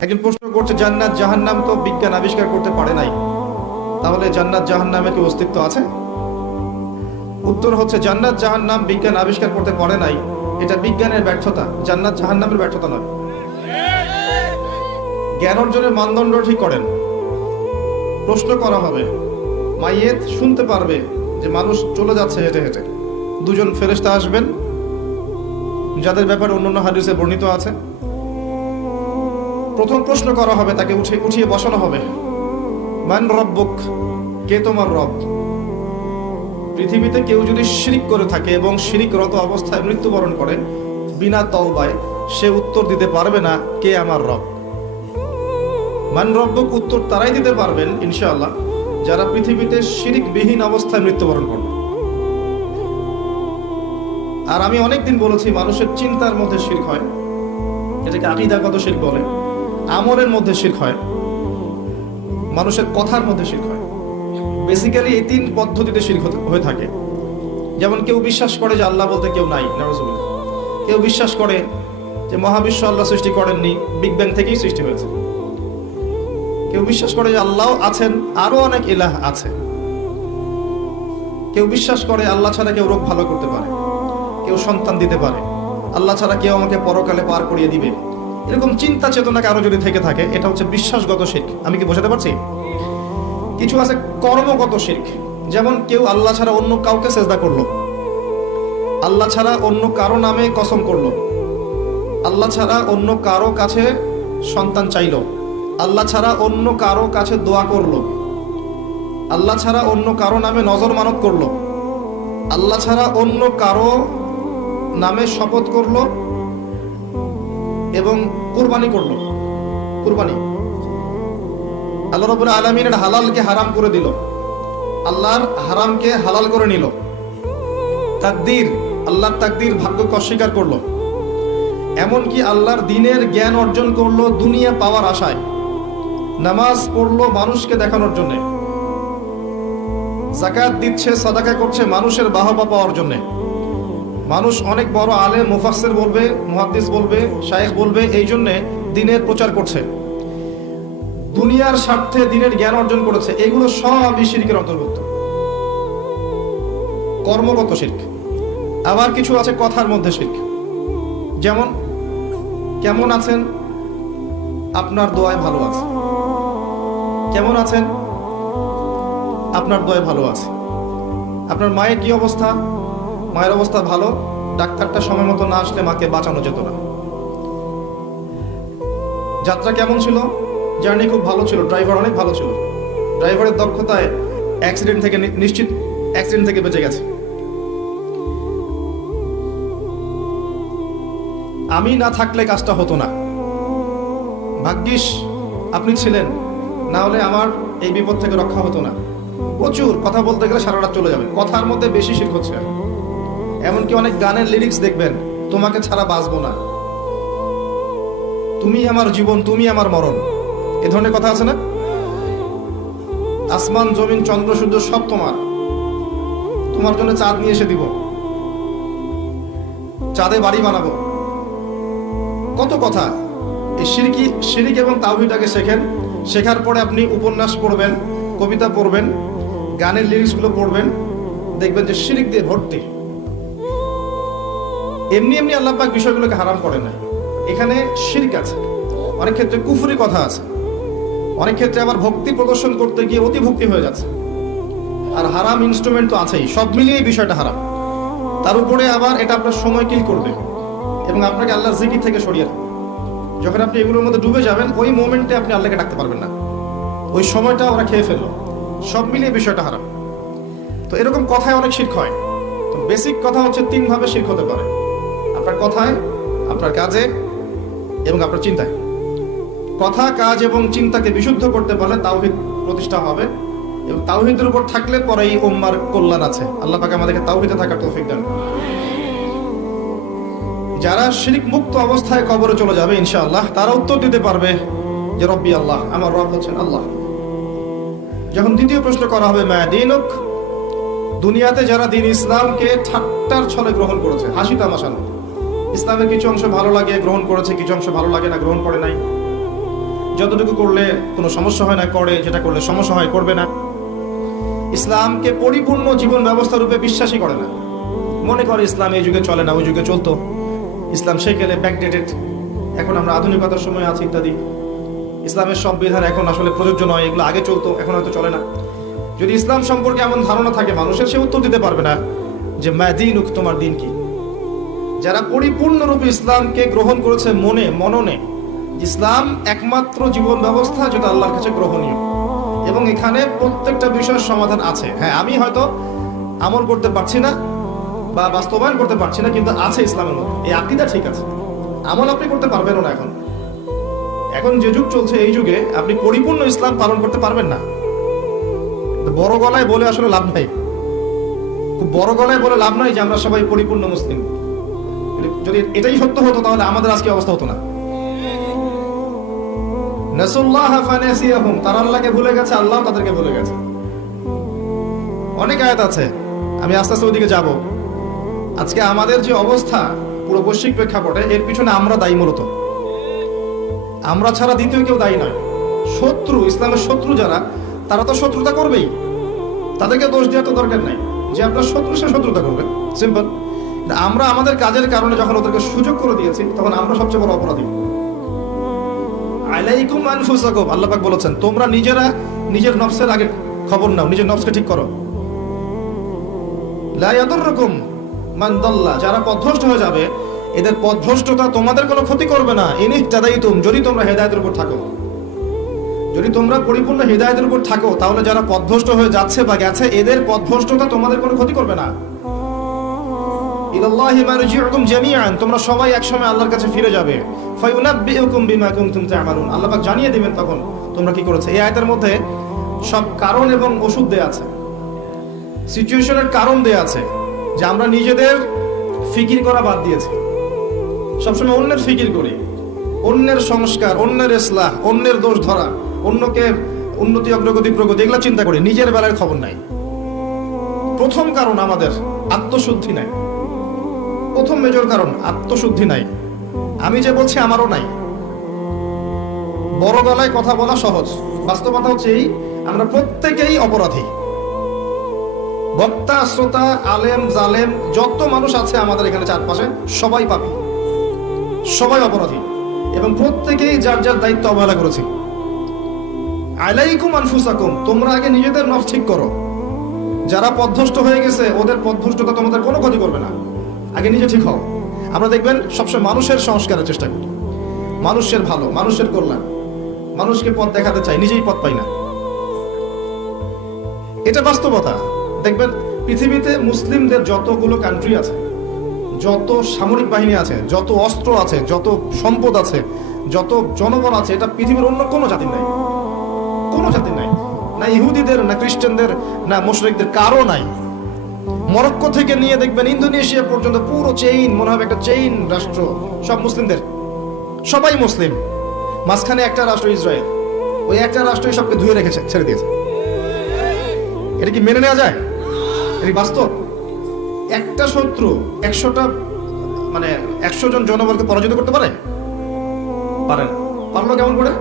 একজন প্রশ্ন করছে, জান্নাত জাহান্নাম তো বিজ্ঞান আবিষ্কার করতে পারে নাই, তাহলে জান্নাত জাহান্নামের কি অস্তিত্ব আছে? উত্তর হচ্ছে, জান্নাত জাহান্নাম বিজ্ঞান আবিষ্কার করতে পারে নাই, এটা বিজ্ঞানের ব্যর্থতা, জান্নাত জাহান্নামের ব্যর্থতা নয়। জ্ঞান অর্জনের মানদণ্ড ঠিক করেন। প্রশ্ন করা হবে, মাইয়েত শুনতে পারবে যে মানুষ চলে যাচ্ছে হেঁটে হেঁটে, দুজন ফেরেশতা আসবেন যাদের ব্যাপারে অন্যান্য হাদিসে বর্ণিত আছে। প্রথম প্রশ্ন করা হবে, তাকে উঠিয়ে বসানো হবে, মান রব্বুক, কে তোমার রব? পৃথিবীতে কেউ যদি শিরিক করে থাকে এবং শিরিকরত অবস্থায় মৃত্যুবরণ করে বিনা তওবায়, সে উত্তর দিতে পারবে না কে আমার রব। মান রব্বুক উত্তর তারাই দিতে পারবেন ইনশাআল্লাহ যারা পৃথিবীতে শিরিকবিহীন অবস্থায় মৃত্যুবরণ করবে। আর আমি অনেকদিন বলেছি, মানুষের চিন্তার মধ্যে শিরক হয়, এটাকে আকীদাগত শিরক বলে। আমলের মধ্যে শিরক হয়, মানুষের কথার মধ্যে শিরক হয়। বেসিক্যালি এই তিন পদ্ধতিতে শিরক হয়ে থাকে। যেমন কেউ বিশ্বাস করে যে আল্লাহ বলতে কেউ নাই, নাউযুবিল্লাহ। কেউ বিশ্বাস করে যে মহাবিশ্ব আল্লাহ সৃষ্টি করেননি, বিগ ব্যাং থেকেই সৃষ্টি হয়েছে। কেউ বিশ্বাস করে যে আল্লাহ আছেন, আরো অনেক ইলাহ আছে। কেউ বিশ্বাস করে আল্লাহ ছাড়া কেউ রোগ ভালো করতে পারে, কেউ সন্তান দিতে পারে, আল্লাহ ছাড়া কেউ আমাকে পরকালে পার করিয়ে দিবে। এরকম চিন্তা চেতনা কারো যদি থেকে থাকে, এটা হচ্ছে বিশ্বাসগত শিরক। আমি কি বোঝাতে পারছি? কিছু আছে কর্মগত শিরক, যেমন কেউ আল্লাহ ছাড়া অন্য কাউকে সেজদা করলো, আল্লাহ ছাড়া অন্য কারো নামে কসম করলো, আল্লাহ ছাড়া অন্য কারো কাছে সন্তান চাইলো, আল্লাহ ছাড়া অন্য কারো কাছে দোয়া করলো, আল্লাহ ছাড়া অন্য কারো নামে নজর মানত করলো, আল্লাহ ছাড়া অন্য কারো নামে শপথ করলো এবং কুরবানি করলো। কুরবানি আল্লাহ রাব্বুল আলামিনের হালালকে হারাম করে দিল, আল্লাহর হারামকে হালাল করে নিল। তাকদীর, আল্লাহর তাকদীর, ভাগ্যকে অস্বীকার করলো। এমনকি আল্লাহর দ্বীনের জ্ঞান অর্জন করলো দুনিয়া পাওয়ার আশায়। নামাজ পড়লো মানুষকে দেখানোর জন্য, যাকাত দিচ্ছে, সাদাকা করছে মানুষের বাহবা পাওয়ার জন্য। মানুষ অনেক বড় আলেম, মুফাসসির বলবে, মুহাদ্দিস বলবে, শায়েখ বলবে, এই জন্যে দ্বীনের প্রচার করছে, দুনিয়ার স্বার্থে দ্বীনের জ্ঞান অর্জন করেছে। এগুলো সবই শিরকের অন্তর্ভুক্ত, কর্মগত শিরক। আবার কিছু আছে কথার মধ্যে শিরক, যেমন কেমন আছেন, আপনার দোয়ায় ভালো আছে। কেমন আছেন, আপনার দোয়ায় ভালো আছে। আপনার মায়ের কি অবস্থা? মায়ের অবস্থা ভালো, ডাক্তারটা সময় মতো না আসলে মাকে বাঁচানো যেত না। যাত্রা কেমন ছিল? জার্নি খুব ভালো ছিল, ড্রাইভার অনেক ভালো ছিল, ড্রাইভারের দক্ষতায় অ্যাক্সিডেন্ট থেকে নিশ্চিত অ্যাক্সিডেন্ট থেকে বেঁচে গেছে। আমি না থাকলে কাজটা হতো না, ভাগ্যিস আপনি ছিলেন, না হলে আমার এই বিপদ থেকে রক্ষা হতো না। প্রচুর কথা বলতে গেলে সারা রাত চলে যাবে, কথার মধ্যে বেশি শিরক হচ্ছে। এমনকি অনেক গানের লিরিক্স দেখবেন, তোমাকে ছাড়া বাঁচবো না, তুমি আমার জীবন, তুমি আমার মরণ, এ ধরনের কথা আছে না? আসমান জমিন চন্দ্র সূর্য সব তোমার, তোমার জন্য চাঁদ নিয়ে এসে দিব, চাঁদে বাড়ি বানাবো, কত কথা। এই শিরিক এবং তাওহীদটাকে শেখেন। শেখার পরে আপনি উপন্যাস পড়বেন, কবিতা পড়বেন, গানের লিরিক্সগুলো পড়বেন, দেখবেন যে শিরিক দিয়ে ভর্তি। এমনি এমনি আল্লাহ পাক বিষয়গুলোকে হারাম করে না, এখানে শিরক আছে। অনেক ক্ষেত্রে কুফরি কথা আছে, অনেক ক্ষেত্রে আবার ভক্তি প্রদর্শন করতে গিয়ে অতি ভক্তি হয়ে যাচ্ছে। আর হারাম ইনস্ট্রুমেন্ট তো আছেই, সব মিলিয়ে বিষয়টা হারাম। তার উপরে আবার এটা আপনার সময় কিল করবে এবং আপনাকে আল্লাহর জিকির থেকে সরিয়ে রাখবে। যখন আপনি এগুলোর মধ্যে ডুবে যাবেন, ওই মোমেন্টে আপনি আল্লাহকে ডাকতে পারবেন না, ওই সময়টা ওরা খেয়ে ফেললো। সব মিলিয়ে বিষয়টা হারাম। তো এরকম কথায় অনেক শিরক হয়। তো বেসিক কথা হচ্ছে, তিনভাবে শিরক হতে পারে: আপনার কথায়, আপনার কাজে এবং আপনার চিন্তায়। কথা, কাজ এবং চিন্তাকে বিশুদ্ধ করতে পারলে তাওহীদ প্রতিষ্ঠা হবে, এবং তাওহীদের উপর থাকলে পরে এই উম্মার কল্যাণ আছে। আল্লাহ পাক আমাদেরকে তাওহীদে থাকার তৌফিক দেন। যারা শিরক মুক্ত অবস্থায় কবরে চলে যাবে ইনশাআল্লাহ, তারা উত্তর দিতে পারবে যে রব্বি আল্লাহ, আমার রব হচ্ছেন আল্লাহ। যখন দ্বিতীয় প্রশ্ন করা হবে, মা দীনুক, দুনিয়াতে যারা দ্বীন ইসলামকে ঠাট্টার ছলে গ্রহণ করেছে, হাসি তামাশানো, ইসলামের কিছু অংশ ভালো লাগে গ্রহণ করেছে, কিছু অংশ ভালো লাগে না গ্রহণ করে নাই, যতটুকু করলে কোনো সমস্যা হয় না করে, যেটা করলে সমস্যা হয় করবে না। ইসলামকে পরিপূর্ণ জীবন ব্যবস্থা রূপে বিশ্বাসই করে না। মনে করে ইসলাম এই যুগে চলে না, ওই যুগে চলতো। ইসলাম সেকেলে ব্যাকডেটেড, এখন আমরা আধুনিকতার সময় আছি ইত্যাদি। ইসলামের সব বিধান এখন আসলে প্রযোজ্য নয়, এগুলো আগে চলতো, এখন হয়তো চলে না। যদি ইসলাম সম্পর্কে এমন ধারণা থাকে মানুষের, সে উত্তর দিতে পারবে না যে মা দীনুক, তোমার দিন কি। যারা পরিপূর্ণরূপে ইসলামকে গ্রহণ করেছে মননে, ইসলাম একমাত্র জীবন ব্যবস্থা যেটা আল্লাহর কাছে গ্রহণীয়, এবং এখানে প্রত্যেকটা বিষয়ের সমাধান আছে। হ্যাঁ, আমি হয়তো আমল করতে পারছি না বা বাস্তবায়ন করতে পারছি না, কিন্তু আছে ইসলামের মধ্যে, এই আকীদা ঠিক আছে। আমল আপনি করতে পারবেন না। এখন যে যুগ চলছে, এই যুগে আপনি পরিপূর্ণ ইসলাম পালন করতে পারবেন না। বড় গলায় বলে আসলে লাভ নাই, খুব বড় গলায় বলে লাভ নাই যে আমরা সবাই পরিপূর্ণ মুসলিম। যদি এটাই সত্য হতো তাহলে আমাদের আজকে অবস্থা হতো না। নাসুল্লাহ ফানাসিয়াহুম, তারা আল্লাহকে ভুলে গেছে, আল্লাহ তাদেরকে ভুলে গেছে। অনেক আয়াত আছে, আমি আস্তে আস্তে ওইদিকে যাব। আজকে আমাদের যে অবস্থা পুরো বৈশ্বিক প্রেক্ষাপটে, এর পিছনে আমরা দায়ী। মূলত আমরা ছাড়া দ্বিতীয় কেউ দায়ী নয়। শত্রু, ইসলামের শত্রু যারা, তারা তো শত্রুতা করবেই, তাদেরকে দোষ দেওয়ার তো দরকার নাই। যে আপনার শত্রু, সে শত্রুতা করবে, সিম্পল। আমরা আমাদের কাজের কারণে যখন ওদেরকে সুযোগ করে দিয়েছি, তখন আমরা সবচেয়ে বড় অপরাধী। আলাইকুম আনফুসাকুম, আল্লাহ পাক বলেছেন, তোমরা নিজেরা নিজের নফসের আগে খবর নাও, নিজের নফসকে ঠিক করো। লা ইয়াদুররুকুম মান দাল্লা, যারা পথভ্রষ্ট হয়ে যাবে, এদের পথভ্রষ্টতা তোমাদের কোনো ক্ষতি করবে না। ইন ইহতাদাইতুম, যদি তোমরা হেদায়েতের উপর থাকো। যদি তোমরা পরিপূর্ণ হেদায়েতের উপর থাকো, তাহলে যারা পথভ্রষ্ট হয়ে যাচ্ছে বা গেছে, এদের পথভ্রষ্টতা তোমাদের কোনো ক্ষতি করবে না। ইলাল্লাহি মারজিউকুম জামিআন, তোমরা সবাই একসময় আল্লাহর কাছে ফিরে যাবে। ফায়ুনাব্বিউকুম বিমা কুনতুম তা'মালুন, আল্লাহ পাক জানিয়ে দিবেন তখন তোমরা কি করেছো। এই আয়াতের মধ্যে সব কারণ এবং ওষুধ দেয়া আছে, সিচুয়েশনের কারণ দেয়া আছে, যে আমরা নিজেদের ফিকির করা বাদ দিয়েছি। সবসময় অন্যের ফিকির করি, অন্যের সংস্কার, অন্যের ইসলাহ, অন্যের দোষ ধরা, অন্যকে উন্নতি, অগ্রগতি, প্রগতি, এগুলো চিন্তা করি, নিজের বেলার খবর নাই। প্রথম কারণ আমাদের আত্মশুদ্ধি নাই। প্রথম মেজর কারণ আত্মশুদ্ধি নাই। আমি যে বলছি আমারও নাই। বড় গলায় কথা বলা সহজ, বাস্তবতা হচ্ছে এই, আমরা প্রত্যেকেই অপরাধী। বক্তা, শ্রোতা, আলেম, জালেম, যত মানুষ আছে আমাদের এখানে চারপাশে, সবাই পাপী, সবাই অপরাধী, এবং প্রত্যেকেই যার যার দায়িত্ব অবহেলা করেছি। আলাইকুম আনফুসাকুম, তোমরা আগে নিজেদের নফস ঠিক করো। যারা পথভ্রষ্ট হয়ে গেছে, ওদের পথভ্রষ্টতা তোমাদের কোনো ক্ষতি করবে না। আগে নিজে ঠিক হও। আমরা দেখবেন সবসময় মানুষের সংস্কারের চেষ্টা করি, মানুষের ভালো, মানুষের কল্যাণ, মানুষকে পথ দেখাতে চাই, নিজেই পথ পাই না। এটা বাস্তবতা। দেখবেন পৃথিবীতে মুসলিমদের যতগুলো কান্ট্রি আছে, যত সামরিক বাহিনী আছে, যত অস্ত্র আছে, যত সম্পদ আছে, যত জনবল আছে, এটা পৃথিবীর অন্য কোনো জাতির নাই, কোনো জাতির নাই। না ইহুদিদের, না খ্রিস্টানদের, না মুশরিকদের, কারো নাই। মরক্কো থেকে নিয়ে দেখবেন ইন্দোনেশিয়া পর্যন্ত পুরো চেইন, মনে হবে একটা চেইন রাষ্ট্র, সব মুসলিমদের, সবাই মুসলিম। মাঝখানে একটা রাষ্ট্র ইসরায়েল, ওই একটা রাষ্ট্রই সবকে ধুয়ে রেখেছে, ছেড়ে দিয়েছে। এটা কি মেনে নেওয়া যায়? এটা বাস্তব। একটা শত্রু 100টা, মানে 100 জন জনবলকে পরাজিত করতে পারে? পারে না। পারলো কেমন করে?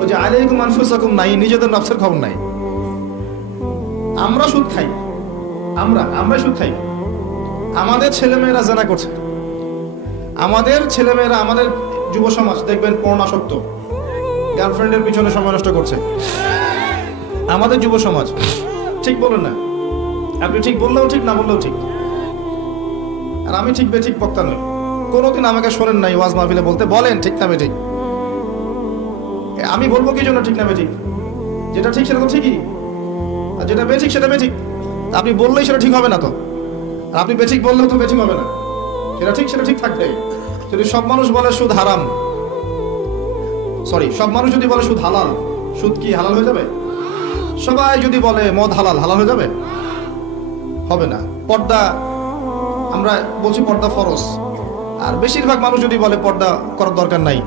ওই যে আলাইকুম আনফুসাকুম নাই, নিজেদের নফসের খবর নাই। আমরা সুদ খাই, আমরা সুদ খাই। আমাদের ছেলেমেয়েরা জেনা করছে, আমাদের ছেলেমেয়েরা, আমাদের যুব সমাজ দেখবেন পর্ণাসক্ত, গার্লফ্রেন্ডের পিছনে সময় নষ্ট করছে। আমাদের যুব সমাজ, ঠিক বলেন না? আপনি ঠিক বললেও ঠিক, না বললেও ঠিক। আর আমি ঠিক বেঠিক বক্তা নই, কোনোদিন আমাকে শোনেন নাই ওয়াজ মাহফিলে বলতে, বলেন ঠিক না বেঠিক। আমি বলবো কি জন্য ঠিক না বেঠিক? যেটা ঠিক সেটা তো ঠিকই, আর যেটা বেঠিক সেটা বেঠিক। আপনি বললেই সেটা ঠিক হবে না তো, আর আপনি বেঠিক বললেও তো বেঠিক হবে না। সেটা ঠিক, সেটা ঠিক থাকবে। যদি সব মানুষ বলে সুদ হারাম, সরি, সব মানুষ যদি বলে সুদ হালাল, সুদ কি হালাল হয়ে যাবে? সবাই যদি বলে মদ হালাল, হালাল হয়ে যাবে? হবে না। পর্দা, আমরা বলছি পর্দা ফরজ, আর বেশিরভাগ মানুষ যদি বলে পর্দা করার দরকার নাই,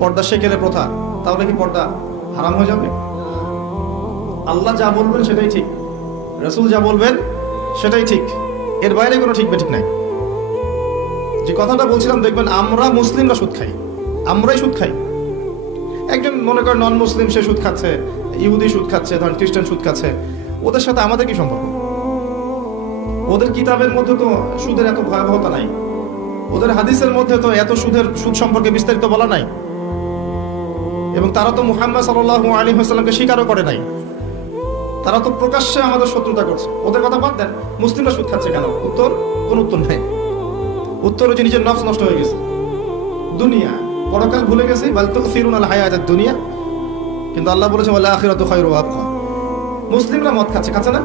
পর্দা সেকেলে প্রথা, তাহলে কি পর্দা হারাম হয়ে যাবে? আল্লাহ যা বলবেন সেটাই ঠিক, রাসূল যা বলবেন সেটাই ঠিক, এর বাইরে কোনো ঠিক বেঠিক নাই। যে কথাটা বলছিলাম, দেখবেন আমরা মুসলিমরা সুদ খাই, আমরাই সুদ খাই। একজন মনে করেন নন মুসলিম, সে সুদ খাচ্ছে, ইহুদি সুদ খাচ্ছে, ধরেন খ্রিস্টান সুদ খাচ্ছে, ওদের সাথে আমাদের কি সম্পর্ক? ওদের কিতাবের মধ্যে তো সুদের এত ভয়াবহতা নাই, ওদের হাদিসের মধ্যে তো এত সুদ সম্পর্কে বিস্তারিত বলা নাই, এবং তারা তো মুহাম্মদ সাল্লাল্লাহু আলাইহি ওয়াসাল্লামকে স্বীকারও করে নাই। তারা তো প্রকাশ্যে আমাদের শত্রুতা করছে। ওদের কথা বাদ দেন, মুসলিমরা সুদ খাচ্ছে কেন? কোন উত্তর নাই। উত্তর হচ্ছে নিজের নফস নষ্ট হয়ে গেছে, দুনিয়া, পরকাল ভুলে গেছি। বাল তুসিরুনাল হায়াতাদ দুনিয়া, কিন্তু আল্লাহ বলেছেন ওয়াল আখিরাতু খায়রু ওয়া আবকা। মুসলিমরা মদ খাচ্ছে না?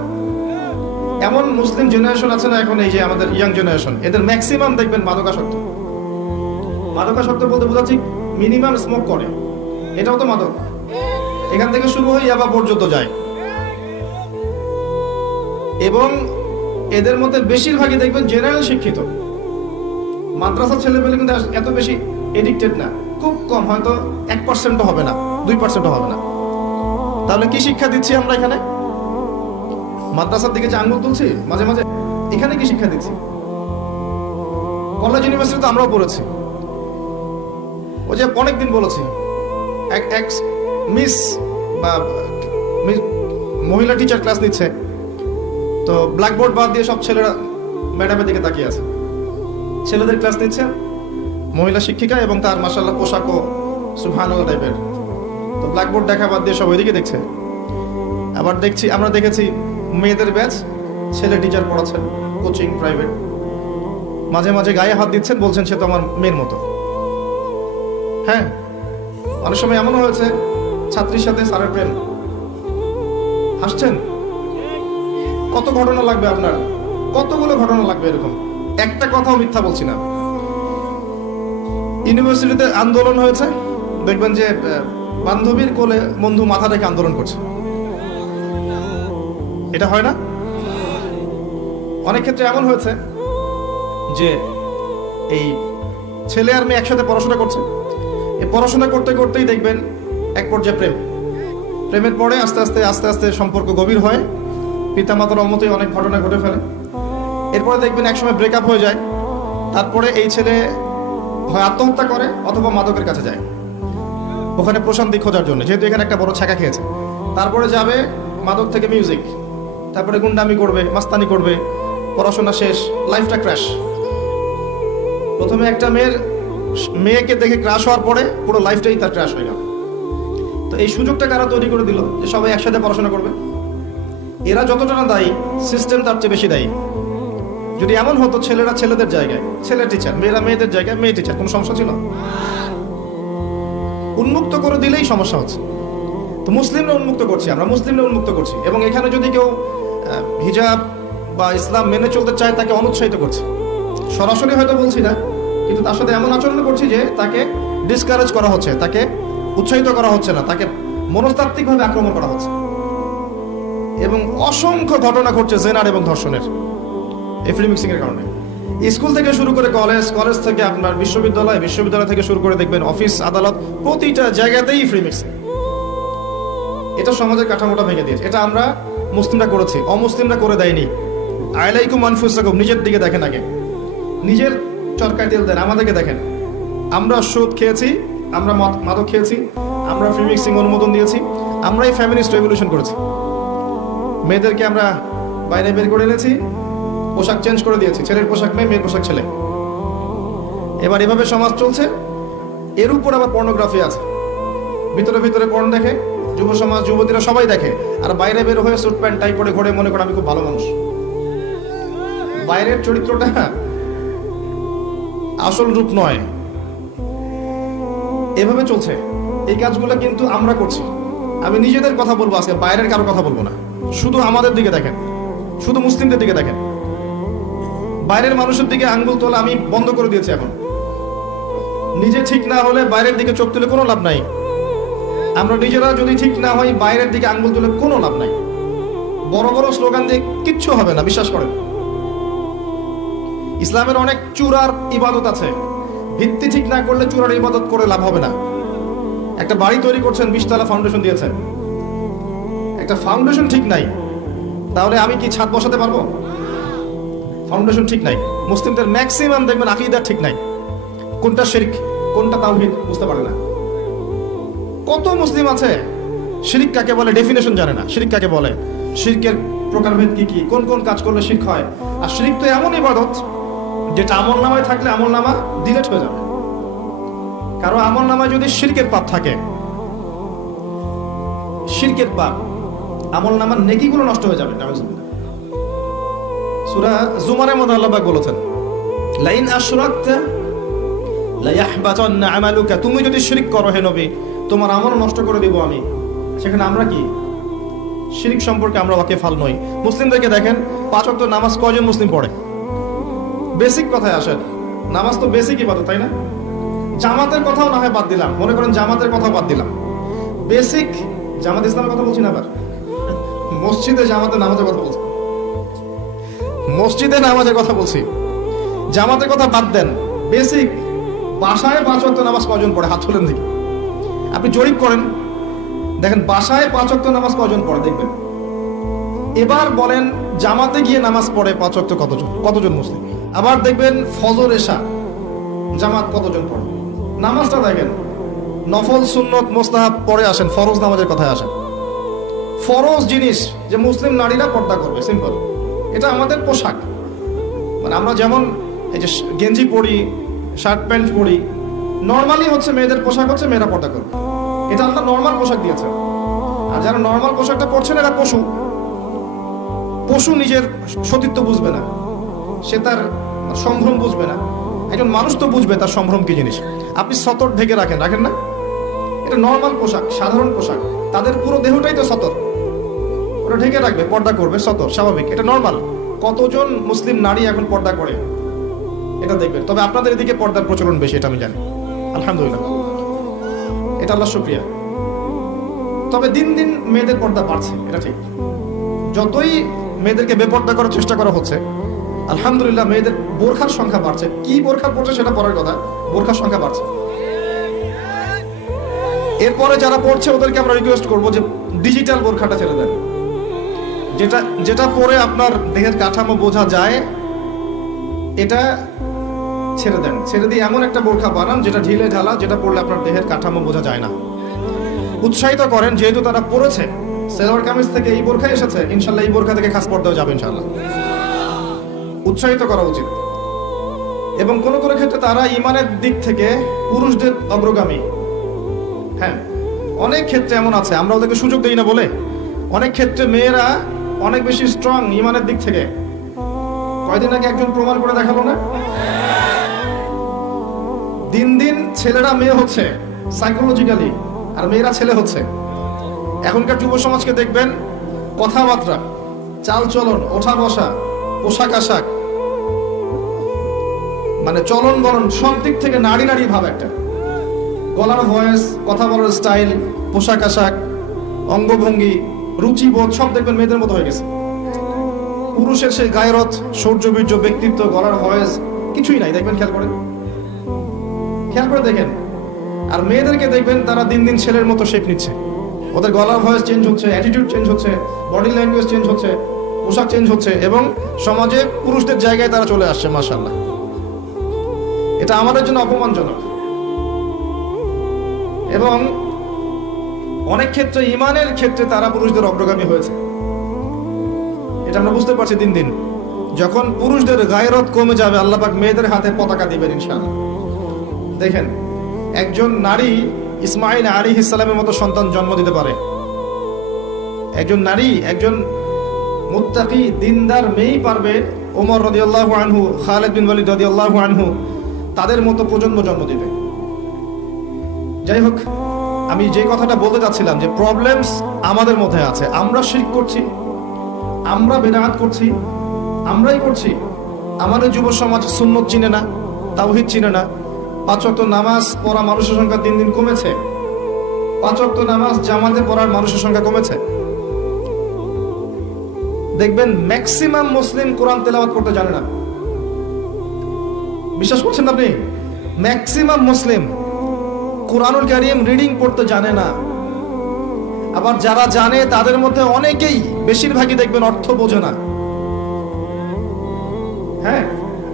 এমন মুসলিম জেনারেশন আছে না এখন, এই যে আমাদের ইয়াং জেনারেশন, এদের ম্যাক্সিমাম দেখবেন মাদকাসক্ত। মাদকাসক্ত বলতে বোঝাচ্ছি মিনিমাম স্মোক করে, এটাও তো মাদক। এখান থেকে শুরু হয়ে ইয়াবা পর্যন্ত যায়, এবং এদের মধ্যে বেশিরভাগই দেখবেন জেনারেল শিক্ষিত। মাদ্রাসার ছেলেপেলে কিন্তু এত বেশি এডিক্টেড না, খুব কম, হয়তো 1% হবে না, 2% হবে না। তাহলে কি শিক্ষা দিচ্ছি আমরা এখানে? মাদ্রাসার দিকে যে আঙ্গুল তুলছি মাঝে মাঝে, এখানে কি শিক্ষা দিচ্ছি? কলেজ ইউনিভার্সিটি তো আমরাও পড়েছি। ও যে অনেকদিন বলেছি, এক মিস বা মহিলা টিচার ক্লাস নিচ্ছে, তো ব্ল্যাকবোর্ড বাদ দিয়ে সব ছেলেরা ম্যাডামের দিকে তাকিয়ে আছে। ছেলেদের ক্লাস নিচ্ছে মহিলা শিক্ষিকা, এবং তার মাশাআল্লাহ পোশাকও সুবহানাল্লাহ টাইপের। তো ব্ল্যাকবোর্ড দেখা বাদ দিয়ে সব ওইদিকে দেখছে। আবার আমরা দেখেছি মেয়েদের ব্যাচ, ছেলে টিচার পড়াচ্ছেন, কোচিং প্রাইভেট, মাঝে মাঝে গায়ে হাত দিচ্ছেন, বলছেন সে তো আমার মেয়ের মতো। হ্যাঁ, অনেক সময় এমনও হয়েছে ছাত্রীর সাথে স্যারের প্রেম। হাসছেন? কত ঘটনা লাগবে আপনার, কতগুলো ঘটনা লাগবে এরকম, একটা কথাও মিথ্যা বলছি না। ইউনিভার্সিটিতে আন্দোলন হয়েছে, দেখবেন যে বান্ধবীর কোলে বন্ধু মাথা রেখে আন্দোলন করছে। এটা হয় না? অনেক ক্ষেত্রে এমন হয়েছে যে এই ছেলে আর মেয়ে একসাথে পড়াশোনা করছে, এই পড়াশোনা করতে করতেই দেখবেন এক পর্যায়ে প্রেমের পরে আস্তে আস্তে সম্পর্ক গভীর হয়, পিতামাতার অমতে অনেক ঘটনা ঘটে ফেলে। এরপরে দেখবেন একসময় ব্রেকআপ হয়ে যায়, তারপরে এই ছেলে হয় আত্মহত্যা করে অথবা মাদকের কাছে যায়, ওখানে প্রশান্তি খোঁজার জন্য, যেহেতু এখানে একটা বড় ছ্যাঁকা খেয়েছে। তারপরে যাবে মাদক থেকে মিউজিক, তারপরে গুন্ডামি করবে, মাস্তানি করবে, পড়াশোনা শেষ, লাইফটা ক্র্যাশ। প্রথমে একটা মেয়েকে দেখে ক্র্যাশ হওয়ার পরে পুরো লাইফটাই তার ক্র্যাশ হয়ে গেল। তো এই সুযোগটা কারা তৈরি করে দিল যে সবাই একসাথে পড়াশোনা করবে? এরা যতটা না দায়ী, সিস্টেম তার চেয়ে বেশি দায়ী। যদি এমন হতো ছেলেরা ছেলেদের জায়গায় ছেলে টিচার, মেয়েরা মেয়েদের জায়গায় মেয়ে টিচার, কোনো সমস্যা ছিল? উন্মুক্ত করে দিলেই সমস্যা হচ্ছে। তো মুসলিমরা উন্মুক্ত করছি, আমরা মুসলিমরা উন্মুক্ত করছি, এবং এখানে যদি কেউ হিজাব বা ইসলাম মেনে চলতে চায় তাকে অনুৎসাহিত করছে। সরাসরি হয়তো বলছি না, কিন্তু তার সাথে এমন আচরণ করছি যে তাকে ডিসকারেজ করা হচ্ছে, তাকে উৎসাহিত করা হচ্ছে না, তাকে মনস্তাত্ত্বিকভাবে আক্রমণ করা হচ্ছে। এবং অসংখ্য ঘটনা ঘটছে জেনার এবং ধর্ষণের, এই ফ্রি মিক্সিং এর কারণে। স্কুল থেকে শুরু করে কলেজ থেকে আপনার বিশ্ববিদ্যালয় থেকে শুরু করে দেখবেন অফিস আদালত, প্রতিটা জায়গাতেই ফ্রি মিক্সিং। এটা সমাজের কাঠামোটা ভেঙে দিয়েছে। এটা আমরা মুসলিমরা করেছি, অমুসলিমরা করে দেয়নি। আলাইকুম আনফুসাকুম, নিজের দিকে দেখেন আগে, নিজের চরকায় তেল দেন। আমাদেরকে দেখেন, আমরা সুদ খেয়েছি, আমরা মাদক খেয়েছি, আমরা ফ্রি মিক্সিং অনুমোদন দিয়েছি, আমরাই ফ্যামিলিস্ট রেভলিউশন করেছি। মেয়েদেরকে আমরা বাইরে বের করে এনেছি, পোশাক চেঞ্জ করে দিয়েছি, ছেলের পোশাক মেয়ে, মেয়ের পোশাক ছেলে। এবার এভাবে সমাজ চলছে। এর উপর আবার পর্নোগ্রাফি আছে, ভিতরে পর্ন দেখে যুব সমাজ, যুবতীরা সবাই দেখে, আর বাইরে বের হয়ে স্যুট প্যান্ট টাই পরে ঘোরে, মনে করে আমি খুব ভালো মানুষ। বাইরের চরিত্রটা আসল রূপ নয়। এভাবে চলছে এই কাজগুলো, কিন্তু আমরা করছি। আমি নিজেদের কথা বলবো আজকে, বাইরের কারো কথা বলবো না। শুধু আমাদের দিকে দেখেন, শুধু মুসলিমদের দিকে দেখেন। বাইরের মানুষের দিকে আঙ্গুল তোলা আমি বন্ধ করে দিয়েছি এখন। নিজে ঠিক না হলে বাইরের দিকে চোখ তুলে কোনো লাভ নাই। আমরা নিজেরা যদি ঠিক না হই, বাইরের দিকে আঙ্গুল তুলে কোনো লাভ নাই। বড় বড় স্লোগান দিয়ে কিচ্ছু হবে না, বিশ্বাস করেন। ইসলামের অনেক চূড়ার ইবাদত আছে, ভিত্তি ঠিক না করলে চূড়ার ইবাদত করে লাভ হবে না। একটা বাড়ি তৈরি করছেন, 20 তলা ফাউন্ডেশন দিয়েছেন, একটা ফাউন্ডেশন ঠিক নাই, তাহলে আমি কি ছাদ বসাতে পারবো? ফাউন্ডেশন ঠিক নাই। মুসলিমদের ম্যাক্সিমাম দেখবেন আকীদা ঠিক নাই, কোনটা শিরক কোনটা তাওহীদ বুঝতে পারে না। কত মুসলিম আছে শিরক কাকে বলে ডেফিনেশন জানে না। শিরক কাকে বলে, শিরকের প্রকারভেদ কি কি, কোন কোন কাজ করলে শিরক হয়। আর শিরক তো এমন ইবাদত যেটা আমলনামায় থাকলে আমলনামা ডিলিট হয়ে যাবে। কারো আমলনামায় যদি শিরকের পাপ থাকে, শিরকের পাপ, আমলনামার নেকিগুলো নষ্ট হয়ে যাবে। সূরা জুমারের মধ্যে আল্লাহ পাক বলেছেন, লাইন আশরাকতা লা ইয়াহবাতান্না আমালুকা, তুমি যদি শিরক করো হে নবী, তোমার আমল নষ্ট করে দেব আমি। সেখানে আমরা কি শিরক সম্পর্কে আমরা ওয়াকিফাল নই। মুসলিমদেরকে দেখেন, 5 ওয়াক্ত নামাজ কয়জন মুসলিম পড়ে? বেসিক কথায় আসেন, নামাজ তো বেসিক ইবাদত, তাই না? জামাতের কথাও না হয় বাদ দিলাম, মনে করেন জামাতের কথাও বাদ দিলাম, বেসিক জামাত ইসলামের কথা বলছি না, আবার মসজিদে জামাতের নামাজের কথা বলছি, মসজিদে নামাজের কথা বলছি, জামাতের কথা বাদ দেন। বেসিক বাসায় 5 ওয়াক্ত নামাজ কয়জন পড়ে? হাত তোলেন দেখি। আপনি জরিপ করেন, দেখেন বাসায় 5 ওয়াক্ত নামাজ কয়জন পড়ে দেখবেন। এবার বলেন জামাতে গিয়ে নামাজ পড়ে 5 ওয়াক্ত কতজন মুসলিম? আবার দেখবেন ফজর এশা জামাত কতজন পড়ে। নামাজটা দেখেন, নফল সুন্নত মোস্তাহাব পরে আসেন, ফরজ নামাজের কথায় আসেন। ফরজ জিনিস যে মুসলিম নারীরা পর্দা করবে, সিম্পল, এটা আমাদের পোশাক। মানে আমরা যেমন এই যে গেঞ্জি পরি, শার্ট প্যান্ট পরি, নর্মালি হচ্ছে মেয়েদের পোশাক হচ্ছে মেয়েরা পর্দা করবে, এটা আল্লাহ নর্মাল পোশাক দিয়েছে। আর যারা নর্মাল পোশাকটা পরছেন এরা পশু। পশু নিজের সতীত্ব বুঝবে না, সে তার সম্ভ্রম বুঝবে না। একজন মানুষ তো বুঝবে তার সম্ভ্রম কি জিনিস। আপনি সতর ঢেকে রাখেন না, এটা নর্মাল পোশাক, সাধারণ পোশাক। তাদের পুরো দেহটাই তো সতর, ওরা ঢেকে রাখবে, পর্দা করবে, সতর, স্বাভাবিক, এটা নর্মাল। কতজন মুসলিম নারী এখন পর্দা করে এটা দেখবেন। তবে আপনাদের এদিকে পর্দার প্রচলন বেশি, এটা আমি জানি, আলহামদুলিল্লাহ, এটা আল্লাহ শুকরিয়া। তবে দিন দিন মেয়েদের পর্দা বাড়ছে, এটা ঠিক। যতই মেয়েদেরকে বেপর্দা করার চেষ্টা করা হচ্ছে, আলহামদুলিল্লাহ মেয়েদের বোরখার সংখ্যা বাড়ছে। কি বোরখা পড়ছে সেটা পরের কথা, বোরখার সংখ্যা বাড়ছে। এরপরে যারা পড়ছে ওদেরকে আমরা রিকোয়েস্ট করবো যে ডিজিটাল বোরখাটা ছেড়ে দেন, যেটা পরে আপনার দেহের কাঠামো বোঝা যায়, এটা ছেড়ে দেন। ছেড়ে দিয়ে এমন একটা বোরখা বানান যেটা ঢিলে ঢালা, যেটা পরলে আপনার দেহের কাঠামো বোঝা যায় না। উৎসাহিত করেন, যেহেতু তারা পড়েছে, সেলোয়ার কামিজ থেকে এই বোরখা এসেছে, ইনশাল্লাহ এই বোরখা থেকে খাস পর্দাও যাবে ইনশাল্লাহ। উৎসাহিত করা উচিত। এবং কোন কোন ক্ষেত্রে তারা ইমানের দিক থেকে পুরুষদের অগ্রগামী। হ্যাঁ, অনেক ক্ষেত্রে এমন আছে, আমরা ওদেরকে সুযোগ দেই না বলে। অনেক ক্ষেত্রে মেয়েরা অনেক বেশি স্ট্রং ইমানের দিক থেকে। কয়দিন আগে একজন প্রমাণ করে দেখালো না? দিন দিন ছেলেরা মেয়ে হচ্ছে সাইকোলজিক্যালি, আর মেয়েরা ছেলে হচ্ছে। এখনকার যুব সমাজকে দেখবেন, কথাবার্তা, চাল চলন, ওঠা বসা, পোশাক আশাক, মানে চলন বলন, সব দিক থেকে নারী নারী ভাব একটা। গলার ভয়েস, কথা বলার স্টাইল, পোশাক আশাক, অঙ্গভঙ্গি, রুচিবোধ, সব দেখবেন মেয়েদের মতো হয়ে গেছে। পুরুষের সেই গায়রত, শৌর্যবীর্য, ব্যক্তিত্ব, গলার ভয়েস কিছুই নাই, দেখবেন, খেয়াল করে দেখেন। আর মেয়েদেরকে দেখবেন তারা দিন দিন ছেলের মতো শেপ নিচ্ছে। ওদের গলার ভয়েস চেঞ্জ হচ্ছে, অ্যাটিটিউড চেঞ্জ হচ্ছে, বডি ল্যাঙ্গুয়েজ চেঞ্জ হচ্ছে, পোশাক চেঞ্জ হচ্ছে, এবং সমাজে পুরুষদের জায়গায় তারা চলে আসছে। মাশাআল্লাহ, এটা আমাদের জন্য অপমানজনক। এবং অনেক ক্ষেত্রে ইমানের ক্ষেত্রে তারা পুরুষদের অগ্রগামী হয়েছে, এটা আমরা বুঝতে পারছি। দিন দিন যখন পুরুষদের গায়রত কমে যাবে, আল্লাহ পাক মেয়েদের হাতে পতাকা দিবেন ইনশাআল্লাহ। দেখেন, একজন নারী ইসমাইল আলাইহিস সালামের মতো সন্তান জন্ম দিতে পারে। একজন নারী, একজন মুত্তাকি দিনদার মেয়েই পারবে ওমর রাদিয়াল্লাহু আনহু, খালিদ বিন ওয়ালিদ রাদিয়াল্লাহু আনহু, তাদের মতো প্রজন্ম জন্ম দিবে। যাই হোক, আমি যে কথাটা বলতে চাচ্ছিলাম যে প্রবলেমস আমাদের মধ্যে আছে। আমরা শিরক করছি, আমরা বিদআত করছি, আমরাই করছি। আমাদের যুব সমাজ সুন্নত চিনে না, তাওহীদ চিনে না। 5 ওয়াক্ত নামাজ পড়া মানুষের সংখ্যা দিন দিন কমেছে। 5 ওয়াক্ত নামাজ জামাতে পড়ার মানুষের সংখ্যা কমেছে। দেখবেন ম্যাক্সিমাম মুসলিম কোরআন তেলাওয়াত করতে জানে না। বিশ্বাস করছেন আপনি? ম্যাক্সিমাম মুসলিম কুরআনুল কারীম রিডিং পড়তে জানে না। আবার যারা জানে তাদের মধ্যে অনেকেই, বেশিরভাগই দেখবেন অর্থ বোঝে না। হ্যাঁ,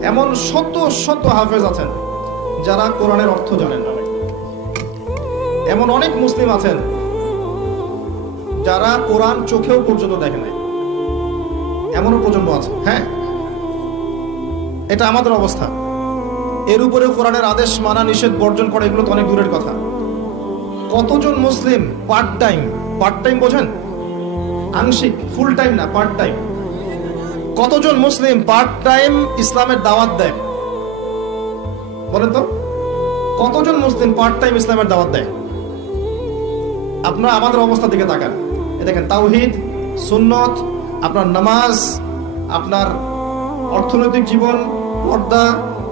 এমন শত শত হাফেজ আছেন যারা কোরআনের অর্থ জানেন না। এমন অনেক মুসলিম আছেন যারা কোরআন চোখেও পর্যন্ত দেখে নাই, এমনও প্রজন্ম আছে। হ্যাঁ, এটা আমাদের অবস্থা। এর উপরেও কোরআনের আদেশ মানা, নিষেধ, বর্জন করা, এগুলো তো অনেক দূরের কথা। কতজন মুসলিম পার্ট টাইম বোঝেন, আংশিক, ফুল টাইম না, পার্ট টাইম। কতজন মুসলিম পার্ট টাইম ইসলামের দাওয়াত দেয় বলেন তো? কতজন মুসলিম পার্ট টাইম ইসলামের দাওয়াত দেয়? আপনারা আমাদের অবস্থা দিকে তাকান, দেখেন তাওহীদ, সুন্নত, আপনার নামাজ, আপনার অর্থনৈতিক জীবন, পর্দা,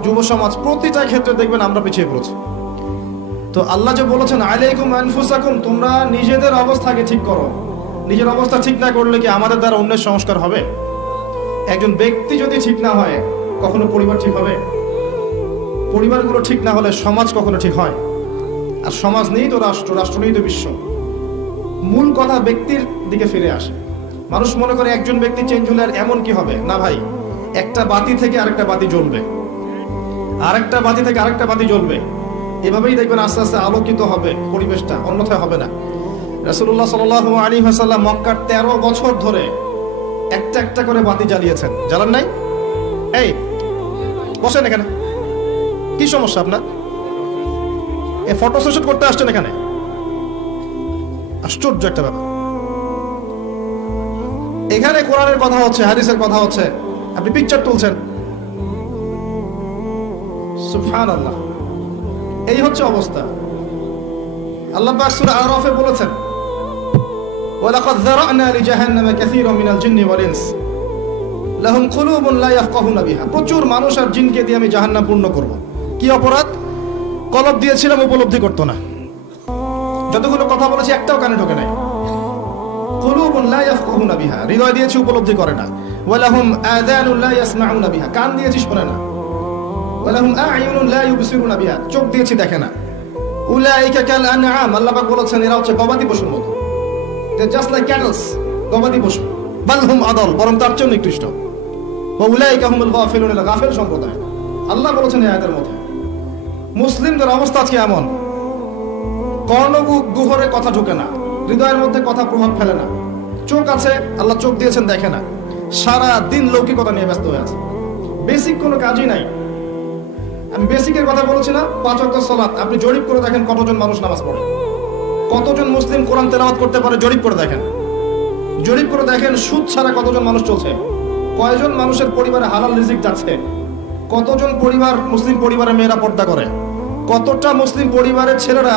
যুব সমাজ, প্রতিটা ক্ষেত্রে দেখবেন আমরা পিছিয়ে পড়েছি। তো আল্লাহ যে বলেছেন আলাইকুম আনফুসাকুম, তোমরা নিজেদের অবস্থাকে ঠিক করো। নিজের অবস্থা ঠিক না করলে কি আমাদের দ্বারা অন্যের সংস্কার হবে? একজন ব্যক্তি যদি ঠিক না হয়, কখনো পরিবার ঠিক হবে? পরিবারগুলো ঠিক না হলে সমাজ কখনো ঠিক হয়? আর সমাজ নেই তো রাষ্ট্র, রাষ্ট্র নেই তো বিশ্ব। মূল কথা ব্যক্তির দিকে ফিরে আসে। মানুষ মনে করে একজন ব্যক্তি চেঞ্জ হলে আর এমন কি হবে না ভাই, একটা বাতি থেকে আরেকটা বাতি জ্বলবে, আরেকটা বাতি থেকে আরেকটা বাতি জ্বলবে, এভাবেই দেখবেন আস্তে আস্তে আলোকিত হবে পরিবেশটা, অন্যথায় হবে না। রাসূলুল্লাহ সাল্লাল্লাহু আলাইহি ওয়াসাল্লাম মক্কার 13 বছর ধরে একটা একটা করে বাতি জ্বালিয়েছেন। জ্বালান নাই? এই বসেন এখানে, কি সমস্যা আপনার? এ ফটো সেশন করতে আসছেন এখানে? আশ্চর্য একটা ব্যাপার। এখানে কোরআনের কথা হচ্ছে, হাদিসের কথা হচ্ছে, আপনি পিকচার তুলছেন। সুবহানাল্লাহ, এই হচ্ছে অবস্থা। আল্লাহ পাক সূরা আরাফে বলেছেন ওয়ালাকাদ যারা'না লিজাহান্নামা কাসীরাম মিনাল জিন্নি ওয়াল ইনস লাহুম কুলুবুন লা ইয়াফকাহুনা বিহা। প্রচুর মানুষ আর জিনকে দিয়ে আমি জাহান্নাম পূর্ণ করব। কি অপরাধ? কলব দিয়েছিলাম, উপলব্ধি করতো না। যতগুলো কথা বলেছি একটাও কানে ঢোকে নাই। কুলুবুন লা ইয়াফকাহুনা বিহা, হৃদয় দিয়েছি, উপলব্ধি করে না। ওয়ালাহুম আযানুন লা ইয়াসমাউনা বিহা, কান দিয়েছি, শোনে না। ওয়ালাহুম আ'য়ুনুন লা ইউবসিরুনা বিহা, চোখ দিয়েছি, দেখে না। উলাইকা কাল আনআম, আল্লাহ পাক বলেছেন এরা হচ্ছে গবাদি পশুর মতো। দে জাস্ট লাইক ক্যাটলস, গবাদি পশু। বাল হুম আদাল, বরং তার চেয়েও নিকৃষ্ট। ওয়া উলাইকা হুমুল গাফিলুন, এরা গাফিল সম্প্রদায়। আল্লাহ বলেছেন এই আয়াতের মধ্যে। মুসলিমদের অবস্থা আজকে এমন, কর্ণগুহরে কথা ঢোকে না, হৃদয়ের মধ্যে কথা প্রভাব ফেলে না। চোখ আছে, আল্লাহ চোখ দিয়েছেন, দেখে না। সারা দিন লৌকিকতা নিয়ে ব্যস্ত হয়ে আছে, বেসিক কোনো কাজই নাই। আমি বেসিকের কথা বলেছি না, 5 ওয়াক্ত সালাত। আপনি জরিপ করে দেখেন কতজন মানুষ নামাজ পড়ে, কতজন মুসলিম কোরআন তেলাওয়াত করতে পারে, জরিপ করে দেখেন। জরিপ করে দেখেন সুদ ছাড়া কতজন মানুষ চলছে, কয়জন মানুষের পরিবারে হালাল রিজিক যাচ্ছে, কতজন পরিবার, মুসলিম পরিবারের মেয়েরা পর্দা করে, কতটা মুসলিম পরিবারের ছেলেরা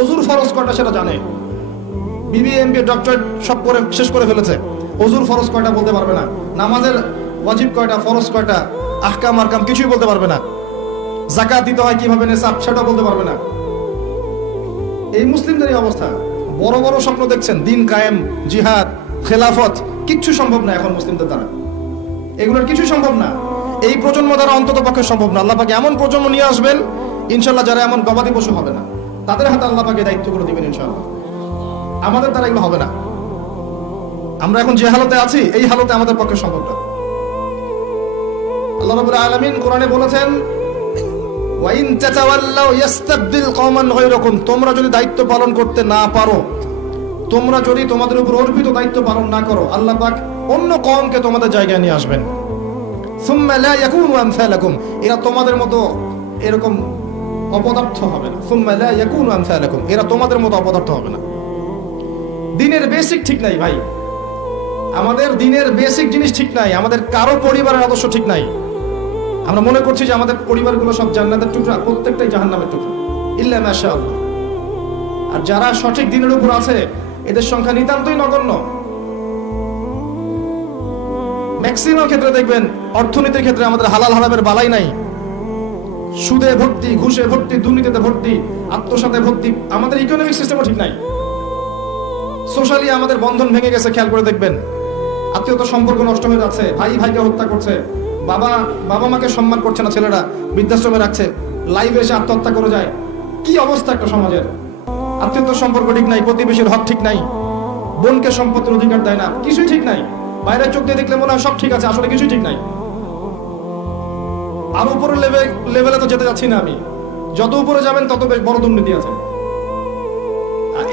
অজুর ফরজ কয়টা সেটা জানে। বিবি, এমবিএ, ডক্টরেট সব করে শেষ করে ফেলেছে, অজুর ফরজ কয়টা বলতে পারবে না, নামাজের ওয়াজিব কয়টা, ফরজ কয়টা, আহকাম আরকাম কিছুই বলতে পারবে না, যাকাত দিতে হয় কিভাবে, নিসাব সেটা বলতে পারবে না। এই মুসলিমদের এই অবস্থা। বড় বড় স্বপ্ন দেখছেন, দিন কায়েম, জিহাদ, খেলাফত, কিচ্ছু সম্ভব না এখন মুসলিমদের দ্বারা। এগুলোর কিছু সম্ভব না, এই প্রজন্ম দ্বারা অন্তত পক্ষে সম্ভব না। আল্লাহ পাক এমন প্রজন্ম নিয়ে আসবেন ইনশাল্লাহ যারা এমন গবাদি পশু হবে না, তাদের হাতে আল্লাহ পাক দায়িত্ব করে দিবেন ইনশাল্লাহ। আমাদের দ্বারা এগুলো হবে না। আমরা এখন যে হালতে আছি, এই হালতে আমাদের পক্ষে সম্ভব না। আল্লাহ রাব্বুল আলামিন কোরআনে বলেছেন ওয়াইন তাতাওয়াল্লাউ ইস্তাবদিল কওমান গায়রাকুম, তোমরা যদি দায়িত্ব পালন করতে না পারো, তোমরা যদি তোমাদের উপর অর্পিত দায়িত্ব পালন না করো, আল্লাহ পাক অন্য কওমকে তোমাদের জায়গায় নিয়ে আসবেন। সুম্মা লা ইয়াকুনু আমসালাকুম, এরা তোমাদের মতো এরকম অপদার্থ হবে না। সুম্মা লা ইয়াকুনু আমসালাকুম, এরা তোমাদের মতো অপদার্থ হবে না। দিনের বেসিক ঠিক নাই ভাই, আমাদের দিনের বেসিক জিনিস ঠিক নাই, আমাদের কারো পরিবারের আদর্শ ঠিক নাই। আমরা মনে করছি যে আমাদের পরিবারগুলো সব জান্নাতের টুকরা, প্রত্যেকটাই জাহান্নামের টুকরা, ইল্লা মাশাআল্লাহ। আর যারা সঠিক দিনের উপর আছে এদের সংখ্যা নিতান্তই নগণ্য। ম্যাক্সিমাম ক্ষেত্রে দেখবেন অর্থনীতির ক্ষেত্রে আমাদের হালাল হারামের বালাই নাই, সুদে ভর্তি, ঘুষে ভর্তি, দুর্নীতিতে ভর্তি, আত্মসাতে ভর্তি। আমাদের ইকোনমিক সিস্টেমও ঠিক নাই। সোশ্যালি আমাদের বন্ধন ভেঙে গেছে, খেয়াল করে দেখবেন। আত্মীয়তার সম্পর্ক নষ্ট হয়ে যাচ্ছে, ভাই ভাইকে হত্যা করছে, বাবা মাকে সম্মান করছে না, ছেলেরা বৃদ্ধাশ্রমে রাখছে, লাইভে এসে আত্মহত্যা করে যায়। কি অবস্থা একটা সমাজের! আত্মীয়তার সম্পর্ক ঠিক নাই, প্রতিবেশীর হক ঠিক নাই, বোনকে সম্পত্তির অধিকার দেয় না, কিছুই ঠিক নাই। বাইরের চোখ দিয়ে দেখলে মনে হয় সব ঠিক আছে, আসলে কিছুই ঠিক নাই। আর উপরের লেভেলে তো যেতে যাচ্ছি না আমি। যত উপরে যাবেন তত বেশ বড় দুর্নীতি আছে।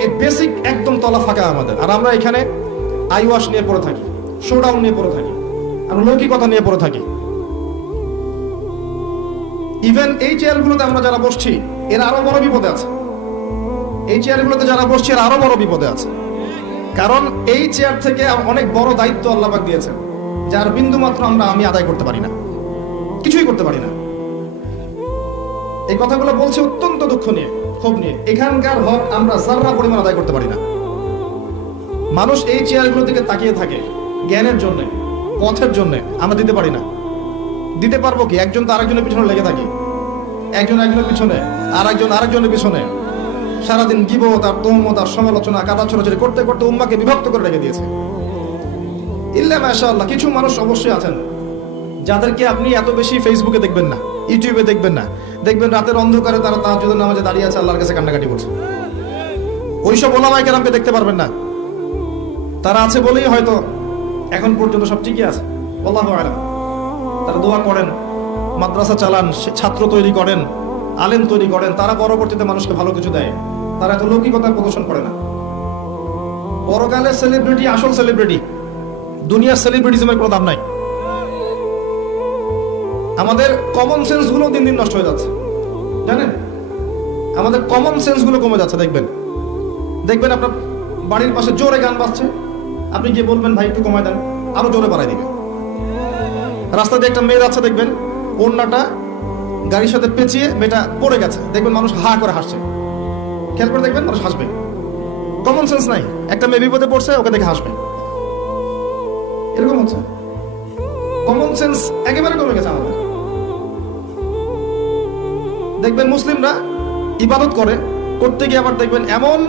এই বেসিক একদম তলা ফাঁকা আমাদের, আর আমরা এখানে আইওয়াশ নিয়ে পড়ে থাকি, শোডাউন নিয়ে পড়ে থাকি, আমরা লৌকিকতা নিয়ে পড়ে থাকি। ইভেন এই চেয়ারগুলোতে আমরা যারা বসছি এর আরো বড় বিপদে আছে। এই চেয়ারগুলোতে যারা বসছে এর আরো বড় বিপদে আছে, কারণ এই চেয়ার থেকে অনেক বড় দায়িত্ব আল্লাহ পাক দিয়েছেন, যার বিন্দু মাত্র আমি আদায় করতে পারি না, কিছুই করতে পারি না। এই কথাগুলো বলছে অত্যন্ত দুঃখ নিয়ে, ক্ষোভ নিয়ে। এখানকার হক আমরা যারা পরিমাণ আদায় করতে পারি না। মানুষ এই চেয়ারগুলোর দিকে তাকিয়ে থাকে জ্ঞানের জন্য, পথের জন্য, আমরা দিতে পারি না। দিতে পারবো কি? একজন তো আরেকজনের পিছনে লেগে থাকি, একজন একজনের পিছনে, আরেকজনের পিছনে সারাদিন গীবত আর তহমত আর সমালোচনা কাদা ছোড়াছড়ি করতে করতে উম্মাকে বিভক্ত করে রেখে দিয়েছে। ইল্লা মাশাআল্লাহ কিছু মানুষ অবশ্যই আছেন যাদেরকে আপনি এত বেশি ফেসবুকে দেখবেন না, ইউটিউবে দেখবেন না, দেখবেন রাতের অন্ধকারে তারা তাহাজ্জুদের নামাজে দাঁড়িয়ে আছে, আল্লাহর কাছে কান্নাকাটি করছে। ওইসব ওলামায়ে কেরামকে দেখতে পারবেন না। তারা আছে বলেই হয়তো এখন পর্যন্ত সব ঠিকই আছে, আল্লাহু আ'লাম। তারা দোয়া করেন, মাদ্রাসা চালান, ছাত্র তৈরি করেন, আলেম তৈরি করেন, তারা পরবর্তীতে মানুষকে ভালো কিছু দেয়। তারা এত লৌকিকতার প্রদর্শন করে না। পরকালের সেলিব্রিটি আসল সেলিব্রিটি, দুনিয়ার সেলিব্রিটিজমের কোনো দাম নাই। আমাদের কমন সেন্স গুলো দিন দিন নষ্ট হয়ে যাচ্ছে, জানেন? আমাদের কমন সেন্স গুলো কমে যাচ্ছে। দেখবেন আপনার বাড়ির পাশে জোরে গান বাজছে, আপনি গিয়ে বলবেন ভাই একটু কমায় দেন, আরো জোরে বাড়াই দিবে। রাস্তা দিয়ে একটা মেয়ে যাচ্ছে, দেখবেন ওড়নাটা গাড়ির সাথে পেঁচিয়ে মেয়েটা পড়ে গেছে, দেখবেন মানুষ হা করে হাসছে। খেয়াল করে দেখবেন মানুষ হাসবে। কমন সেন্স নাই, একটা মেয়ে বিপদে পড়ছে ওকে দেখে হাসবে, এরকম হচ্ছে। কমন সেন্স একেবারে কমে গেছে আমাদের। দেখবেন মুসলিমরা ইবাদত করতে গিয়ে আবার দেখবেন এমন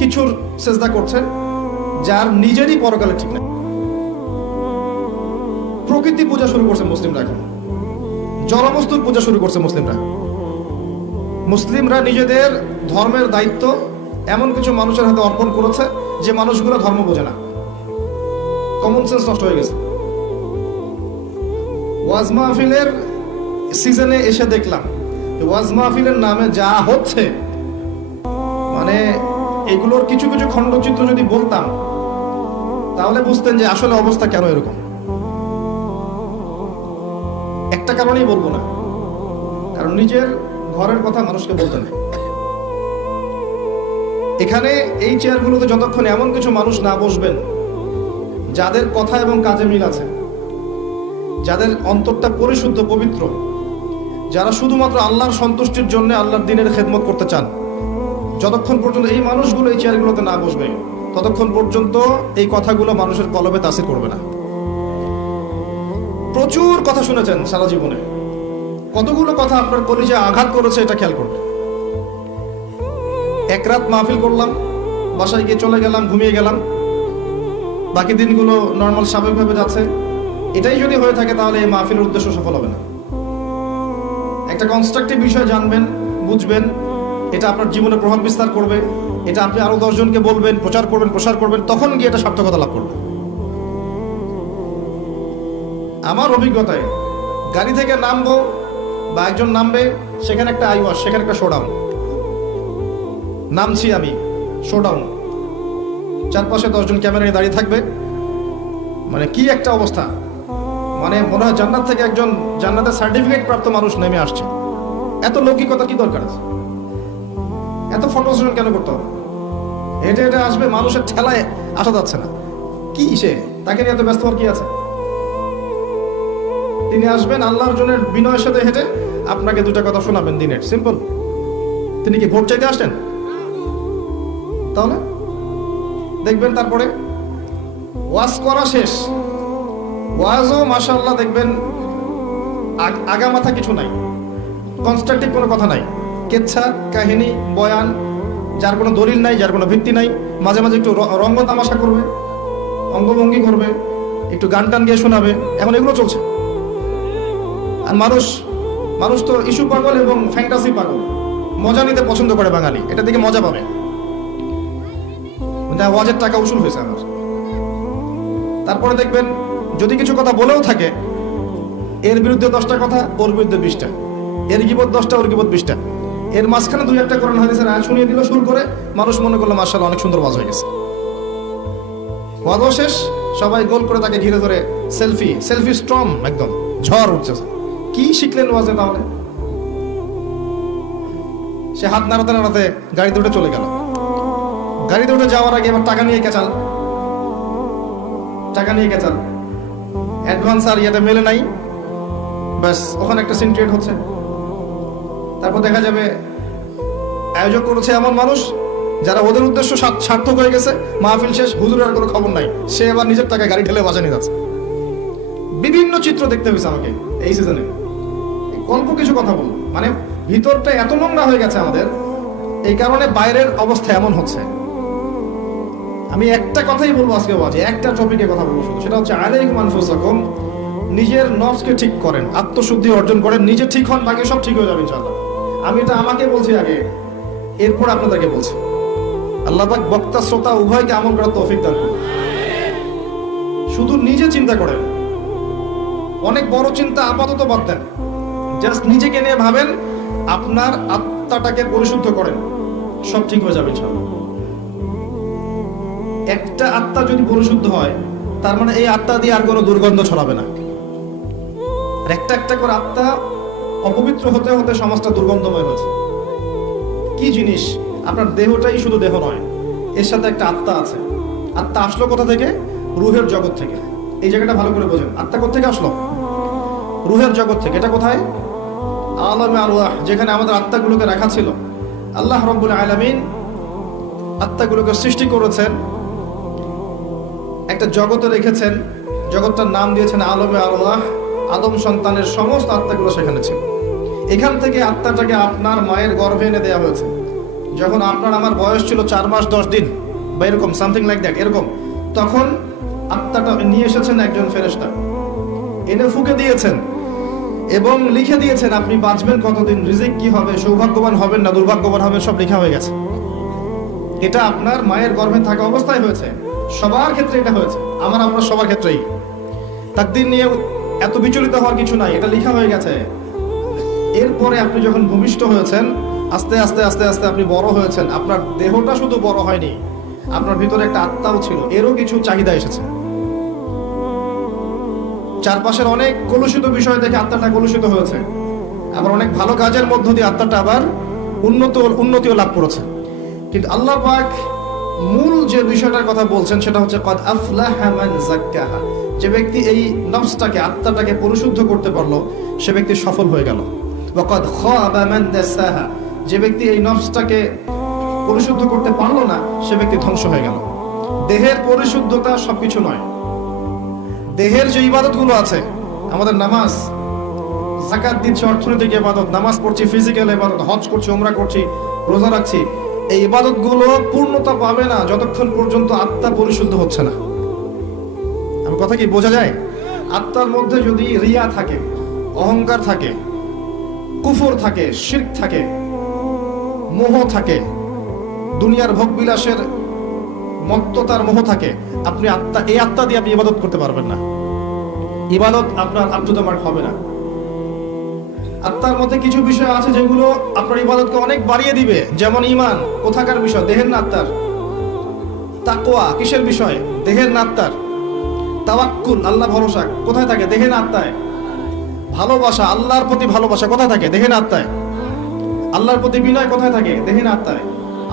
কিছুর সেজদা করছে যার নিজেরই পরকালে ঠিক নেই। প্রকৃতি পূজা শুরু করছে মুসলিমরা, এখন জড়বস্তুর পূজা শুরু করছে মুসলিমরা নিজেদের ধর্মের দায়িত্ব এমন কিছু মানুষের হাতে অর্পণ করেছে যে মানুষগুলো ধর্ম বোঝে না। কমন সেন্স নষ্ট হয়ে গেছে। ওয়াজ মাহফিলের সিজনে এসে দেখলাম ওয়াজ মাহফিলের নামে যা হচ্ছে, মানে এগুলোর কিছু কিছু খণ্ডচিত্র যদি বলতাম তাহলে বুঝতেন যে আসলে অবস্থা কেন এরকম। একটা কারণেই বলবো না, কারণ নিজের ঘরের কথা মানুষকে বলতে নেই। এখানে এই চেয়ারগুলোতে যতক্ষণ এমন কিছু মানুষ না বসবেন যাদের কথা এবং কাজে মিল আছে, যাদের অন্তরটা পরিশুদ্ধ পবিত্র, যারা শুধুমাত্র আল্লাহর সন্তুষ্টির জন্য আল্লাহর দ্বীনের খেদমত করতে চান, যতক্ষণ পর্যন্ত এই মানুষগুলো এই চেয়ারগুলোতে না বসবে ততক্ষণ পর্যন্ত এই কথাগুলো মানুষের কলবে তাসির করবে না। প্রচুর কথা শুনেছেন সারা জীবনে, কতগুলো কথা আপনার কলিজায় আঘাত করেছে এটা খেয়াল করবেন। এক রাত মাহফিল করলাম, বাসায় গিয়ে চলে গেলাম, ঘুমিয়ে গেলাম, বাকি দিনগুলো নর্মাল স্বাভাবিকভাবে যাচ্ছে। এটাই যদি হয়ে থাকে তাহলে এই মাহফিলের উদ্দেশ্য সফল হবে না। একটা কনস্ট্রাকটিভ বিষয় জানবেন, বুঝবেন, এটা আপনার জীবনে প্রভাব বিস্তার করবে, এটা আপনি আরো 10 জনকে বলবেন, প্রচার করবেন, তখন গিয়ে এটা সার্থকতা লাভ করবে। আমার অভিজ্ঞতায় গাড়ি থেকে নামবো বা একজন নামবে, সেখানে একটা আইওয়াশ, সেখানে একটা শোডাউন। নামছি আমি, শোডাউন, চারপাশে 10 জন ক্যামেরা নিয়ে দাঁড়িয়ে থাকবে, মানে কি একটা অবস্থা। মানে মনে হয় জান্নাত থেকে একজন জান্নাতের সার্টিফিকেট প্রাপ্ত মানুষ নেমে আসছে। এত লৌকিকতা কি দরকার আছে? এত ফটো সেশন কেন করতে হবে? হেঁটে হেঁটে আসবে, মানুষের ঠেলায় আসা যাচ্ছে না, কি সে তাকে নিয়ে এত ব্যস্ত হওয়ার কি আছে? তিনি আসবেন আল্লাহর জন্য বিনয়ের সাথে হেঁটে আপনাকে 2টা কথা শোনাবেন দিনের, সিম্পল। তিনি কি ভোট চাইতে আসছেন? তাহলে দেখবেন তারপরে ওয়াজ করা শেষ, ওয়াজও মাশাআল্লাহ দেখবেন আগা মাথা কিছু নাই, কনস্ট্রাকটিভ কোনো কথা নাই, কেচ্ছা কাহিনী বয়ান, যার কোনো দলিল নাই, যার কোনো ভিত্তি নাই। মাঝে মাঝে একটু রঙ্গ তামাশা করবে, অঙ্গভঙ্গি করবে, একটু গান টান গিয়ে শোনাবে, এখন এগুলো চলছে। আর মানুষ তো ইস্যু পাগল এবং ফ্যান্টাসি পাগল, মজা নিতে পছন্দ করে বাঙালি, এটা থেকে মজা পাবে। ওয়াজের টাকা উসুল হয়েছে আমার। তারপরে দেখবেন যদি কিছু কথা বলেও থাকে, এর বিরুদ্ধে 10টা কথা, ওর বিরুদ্ধে 20টা, এর গীবত 10টা, ওর গীবত 20টা। এর মাঝখানে দুই একটা কোরআন হাদিসের আয়াত শুনিয়ে দিল সুর করে, মানুষ মনে করলো মাশাআল্লাহ অনেক সুন্দর ওয়াজ হয়ে গেছে। ওয়াজও শেষ, সবাই গোল করে তাকে ঘিরে ধরে সেলফি স্ট্রম, একদম ঝড় উঠছে। কি শিখলেন ওয়াজে তাহলে? সে হাত নাড়াতে নাড়াতে গাড়িতে উঠে চলে গেল। গাড়িতে উঠে যাওয়ার আগে এবার টাকা নিয়ে কেচাল, অ্যাডভান্স আর ইয়েতে মেলে নাই, ব্যাস ওখানে একটা সিন ক্রিয়েট হচ্ছে। তারপর দেখা যাবে আয়োজক করেছে এমন মানুষ যারা ওদের উদ্দেশ্য সার্থক হয়ে গেছে, মাহফিল শেষ, হুজুরের আর কোনো খবর নাই, সে এবার নিজের টাকায় গাড়ি ঠেলে বাসা নিয়ে যাচ্ছে। বিভিন্ন চিত্র দেখতে হয়েছে আমাকে এই সিজনে। অল্প কিছু কথা বলবো, মানে ভিতরটা এত নোংরা হয়ে গেছে আমাদের, এই কারণে বাইরের অবস্থা এমন হচ্ছে। আমি একটা কথাই বলবো আজকে ওয়াজে, একটা টপিকে কথা বলবো শুধু, সেটা হচ্ছে আলাইকুম আনফুসাকুম, নিজের নফসকে ঠিক করেন, আত্মশুদ্ধি অর্জন করেন, নিজে ঠিক হন, বাকি সব ঠিক হয়ে যাবে ইনশাআল্লাহ। আমি এটা আমাকে বলছি আগে, এরপর আপনাদেরকে বলছি। আল্লাহ পাক বক্তা শ্রোতা উভয়কে আমল করার তৌফিক দান করুন। শুধু নিজে চিন্তা করেন, অনেক বড় চিন্তা আপাতত বাদ দেন, জাস্ট নিজেকে নিয়ে ভাবেন, আপনার আত্মাটাকে পরিশুদ্ধ করেন, সব ঠিক হয়ে যাবে ইনশাআল্লাহ। একটা আত্মা যদি পরিশুদ্ধ হয়, তার মানে এই আত্মা দিয়ে আর কোনো দুর্গন্ধ ছড়াবে না। একটা একটা করে আত্মা অপবিত্র হতে হতে সমাজটা দুর্গন্ধময় হয়েছে। কি জিনিস? আপনার দেহটাই শুধু দেহ নয়, এর সাথে একটা আত্মা আছে। আত্মা আসলো কোথা থেকে? রুহের জগৎ থেকে। এই জায়গাটা ভালো করে বোঝেন, আত্মা কোথা থেকে আসলো? রুহের জগৎ থেকে। এটা কোথায়? আলামে আরওয়াহ, যেখানে আমাদের আত্মাগুলোকে রাখা ছিল। আল্লাহ রাব্বুল আলামিন আত্মাগুলোকে সৃষ্টি করেছেন, একটা জগতে রেখেছেন, জগৎটার নাম দিয়েছেন আলামে আরওয়াহ। আদম সন্তানের সমস্ত আত্মাগুলো সেখানে ছিল। এখান থেকে আত্মাটাকে আপনার মায়ের গর্ভে এনে দেওয়া হয়েছে। যখন আপনার আমার বয়স ছিল 4 মাস 10 দিন বা এরকম সামথিং লাইক দ্যাট, এরকম, তখন আত্মাটা নিয়ে এসেছেন একজন ফেরেশতা, এনে ফুঁকে দিয়েছেন এবং লিখে দিয়েছেন আপনি বাঁচবেন কতদিন, রিজিক কি হবে, সৌভাগ্যবান হবেন না দুর্ভাগ্যবান হবেন, সব লেখা হয়ে গেছে। এটা আপনার মায়ের গর্ভে থাকা অবস্থায় হয়েছে। সবার ক্ষেত্রে এটা হয়েছে, আমার আপনার সবার ক্ষেত্রেই। তাকদীর নিয়ে এত বিচলিত হওয়ার কিছু নাই, এটা লেখা হয়ে গেছে। এরপরে আপনি যখন ভূমিষ্ঠ হয়েছেন, আস্তে আস্তে আস্তে আস্তে আপনি বড় হয়েছেন। আপনার দেহটা শুধু বড় হয়নি, আপনার ভিতরে একটা আত্মাও ছিল, এরও কিছু চাহিদা এসেছে। চারপাশের অনেক কলুষিত বিষয় দেখে আত্মাটা কলুষিত হয়েছে, আবার অনেক ভালো কাজের মধ্য দিয়ে আত্মাটা আবার উন্নতিও লাভ করেছে। কিন্তু আল্লাহ পাক মূল যে বিষয়টার কথা বলছেন সেটা হচ্ছে কদ আফলাহা মান যাক্কাহা। যে ব্যক্তি এই নফসটাকে, আত্মাটাকে পরিশুদ্ধ করতে পারলো, সে ব্যক্তি সফল হয়ে গেল। ওয়া কদ খাবা মান দাসাহা। যে ব্যক্তি এই নফসটাকে পরিশুদ্ধ করতে পারলো না, সে ব্যক্তি ধ্বংস হয়ে গেল। দেহের পরিশুদ্ধতা সবকিছু নয়। দেহের যে ইবাদতগুলো আছে, আমাদের নামাজ, যাকাত দিচ্ছি, অর্থনৈতিক ইবাদত, নামাজ পড়ছি, ফিজিক্যাল ইবাদত, হজ করছি, উমরা করছি, রোজা রাখছি, এই ইবাদতগুলো পূর্ণতা পাবে না যতক্ষণ পর্যন্ত আত্মা পরিশুদ্ধ হচ্ছে না। আমার কথা কি বোঝা যায়? আত্মার মধ্যে যদি রিয়া থাকে, অহংকার থাকে, কুফর থাকে, শিরক থাকে, মোহ থাকে, দুনিয়ার ভোগ বিলাসের মত্ততার মোহ থাকে, আপনি এই আত্মা দিয়ে আপনি ইবাদত করতে পারবেন না। ইবাদত আপনার আপ টু দ্য মার্ক হবে না। আত্মার মধ্যে কিছু বিষয় আছে যেগুলো আপনার ইবাদতকে অনেক বাড়িয়ে দিবে, যেমন ঈমান, কোথাকার বিষয়? দেহের না আত্মার। তাকওয়া কিসের বিষয়? দেহের না আত্মার। তাওয়াক্কুল, আল্লাহ ভরসা, কোথায় থাকে? দেহে না আত্মায়। ভালোবাসা, আল্লাহর প্রতি ভালোবাসা কোথায় থাকে? দেহে না আত্মায়। আল্লাহর প্রতি বিনয় কোথায় থাকে? দেহে না আত্মায়।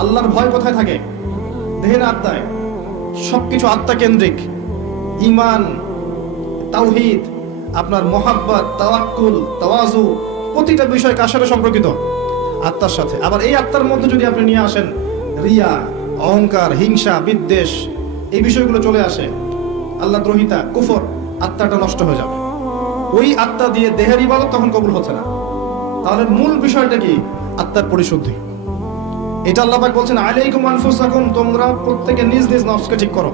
আল্লাহর ভয় কোথায় থাকে? দেহে না আত্মায়। সবকিছু আত্মা কেন্দ্রিক। ঈমান, তাওহীদ, আপনার মুহাব্বত, তাওয়াক্কুল, তাওয়াজু, প্রতিটা বিষয় কার সাথে সম্পর্কিত? আত্মার সাথে। আবার এই আত্মার মধ্যে যদি আপনি নিয়ে আসেন রিয়া, অহংকার, হিংসা, বিদ্বেষ, এই বিষয়গুলো চলে আসে, আল্লাহ দ্রোহিতা, কুফর, আত্মাটা নষ্ট হয়ে যাবে। ওই আত্মা দিয়ে দেহের ইবাদত তখন কবুল হচ্ছে না। তাহলে মূল বিষয়টা কি? আত্মার পরিশুদ্ধি। এটা আল্লাহ পাক বলছেন আলাইকুম আনফুসাকুম, তোমরা প্রত্যেকে নিজ নিজ নফসকে ঠিক করো।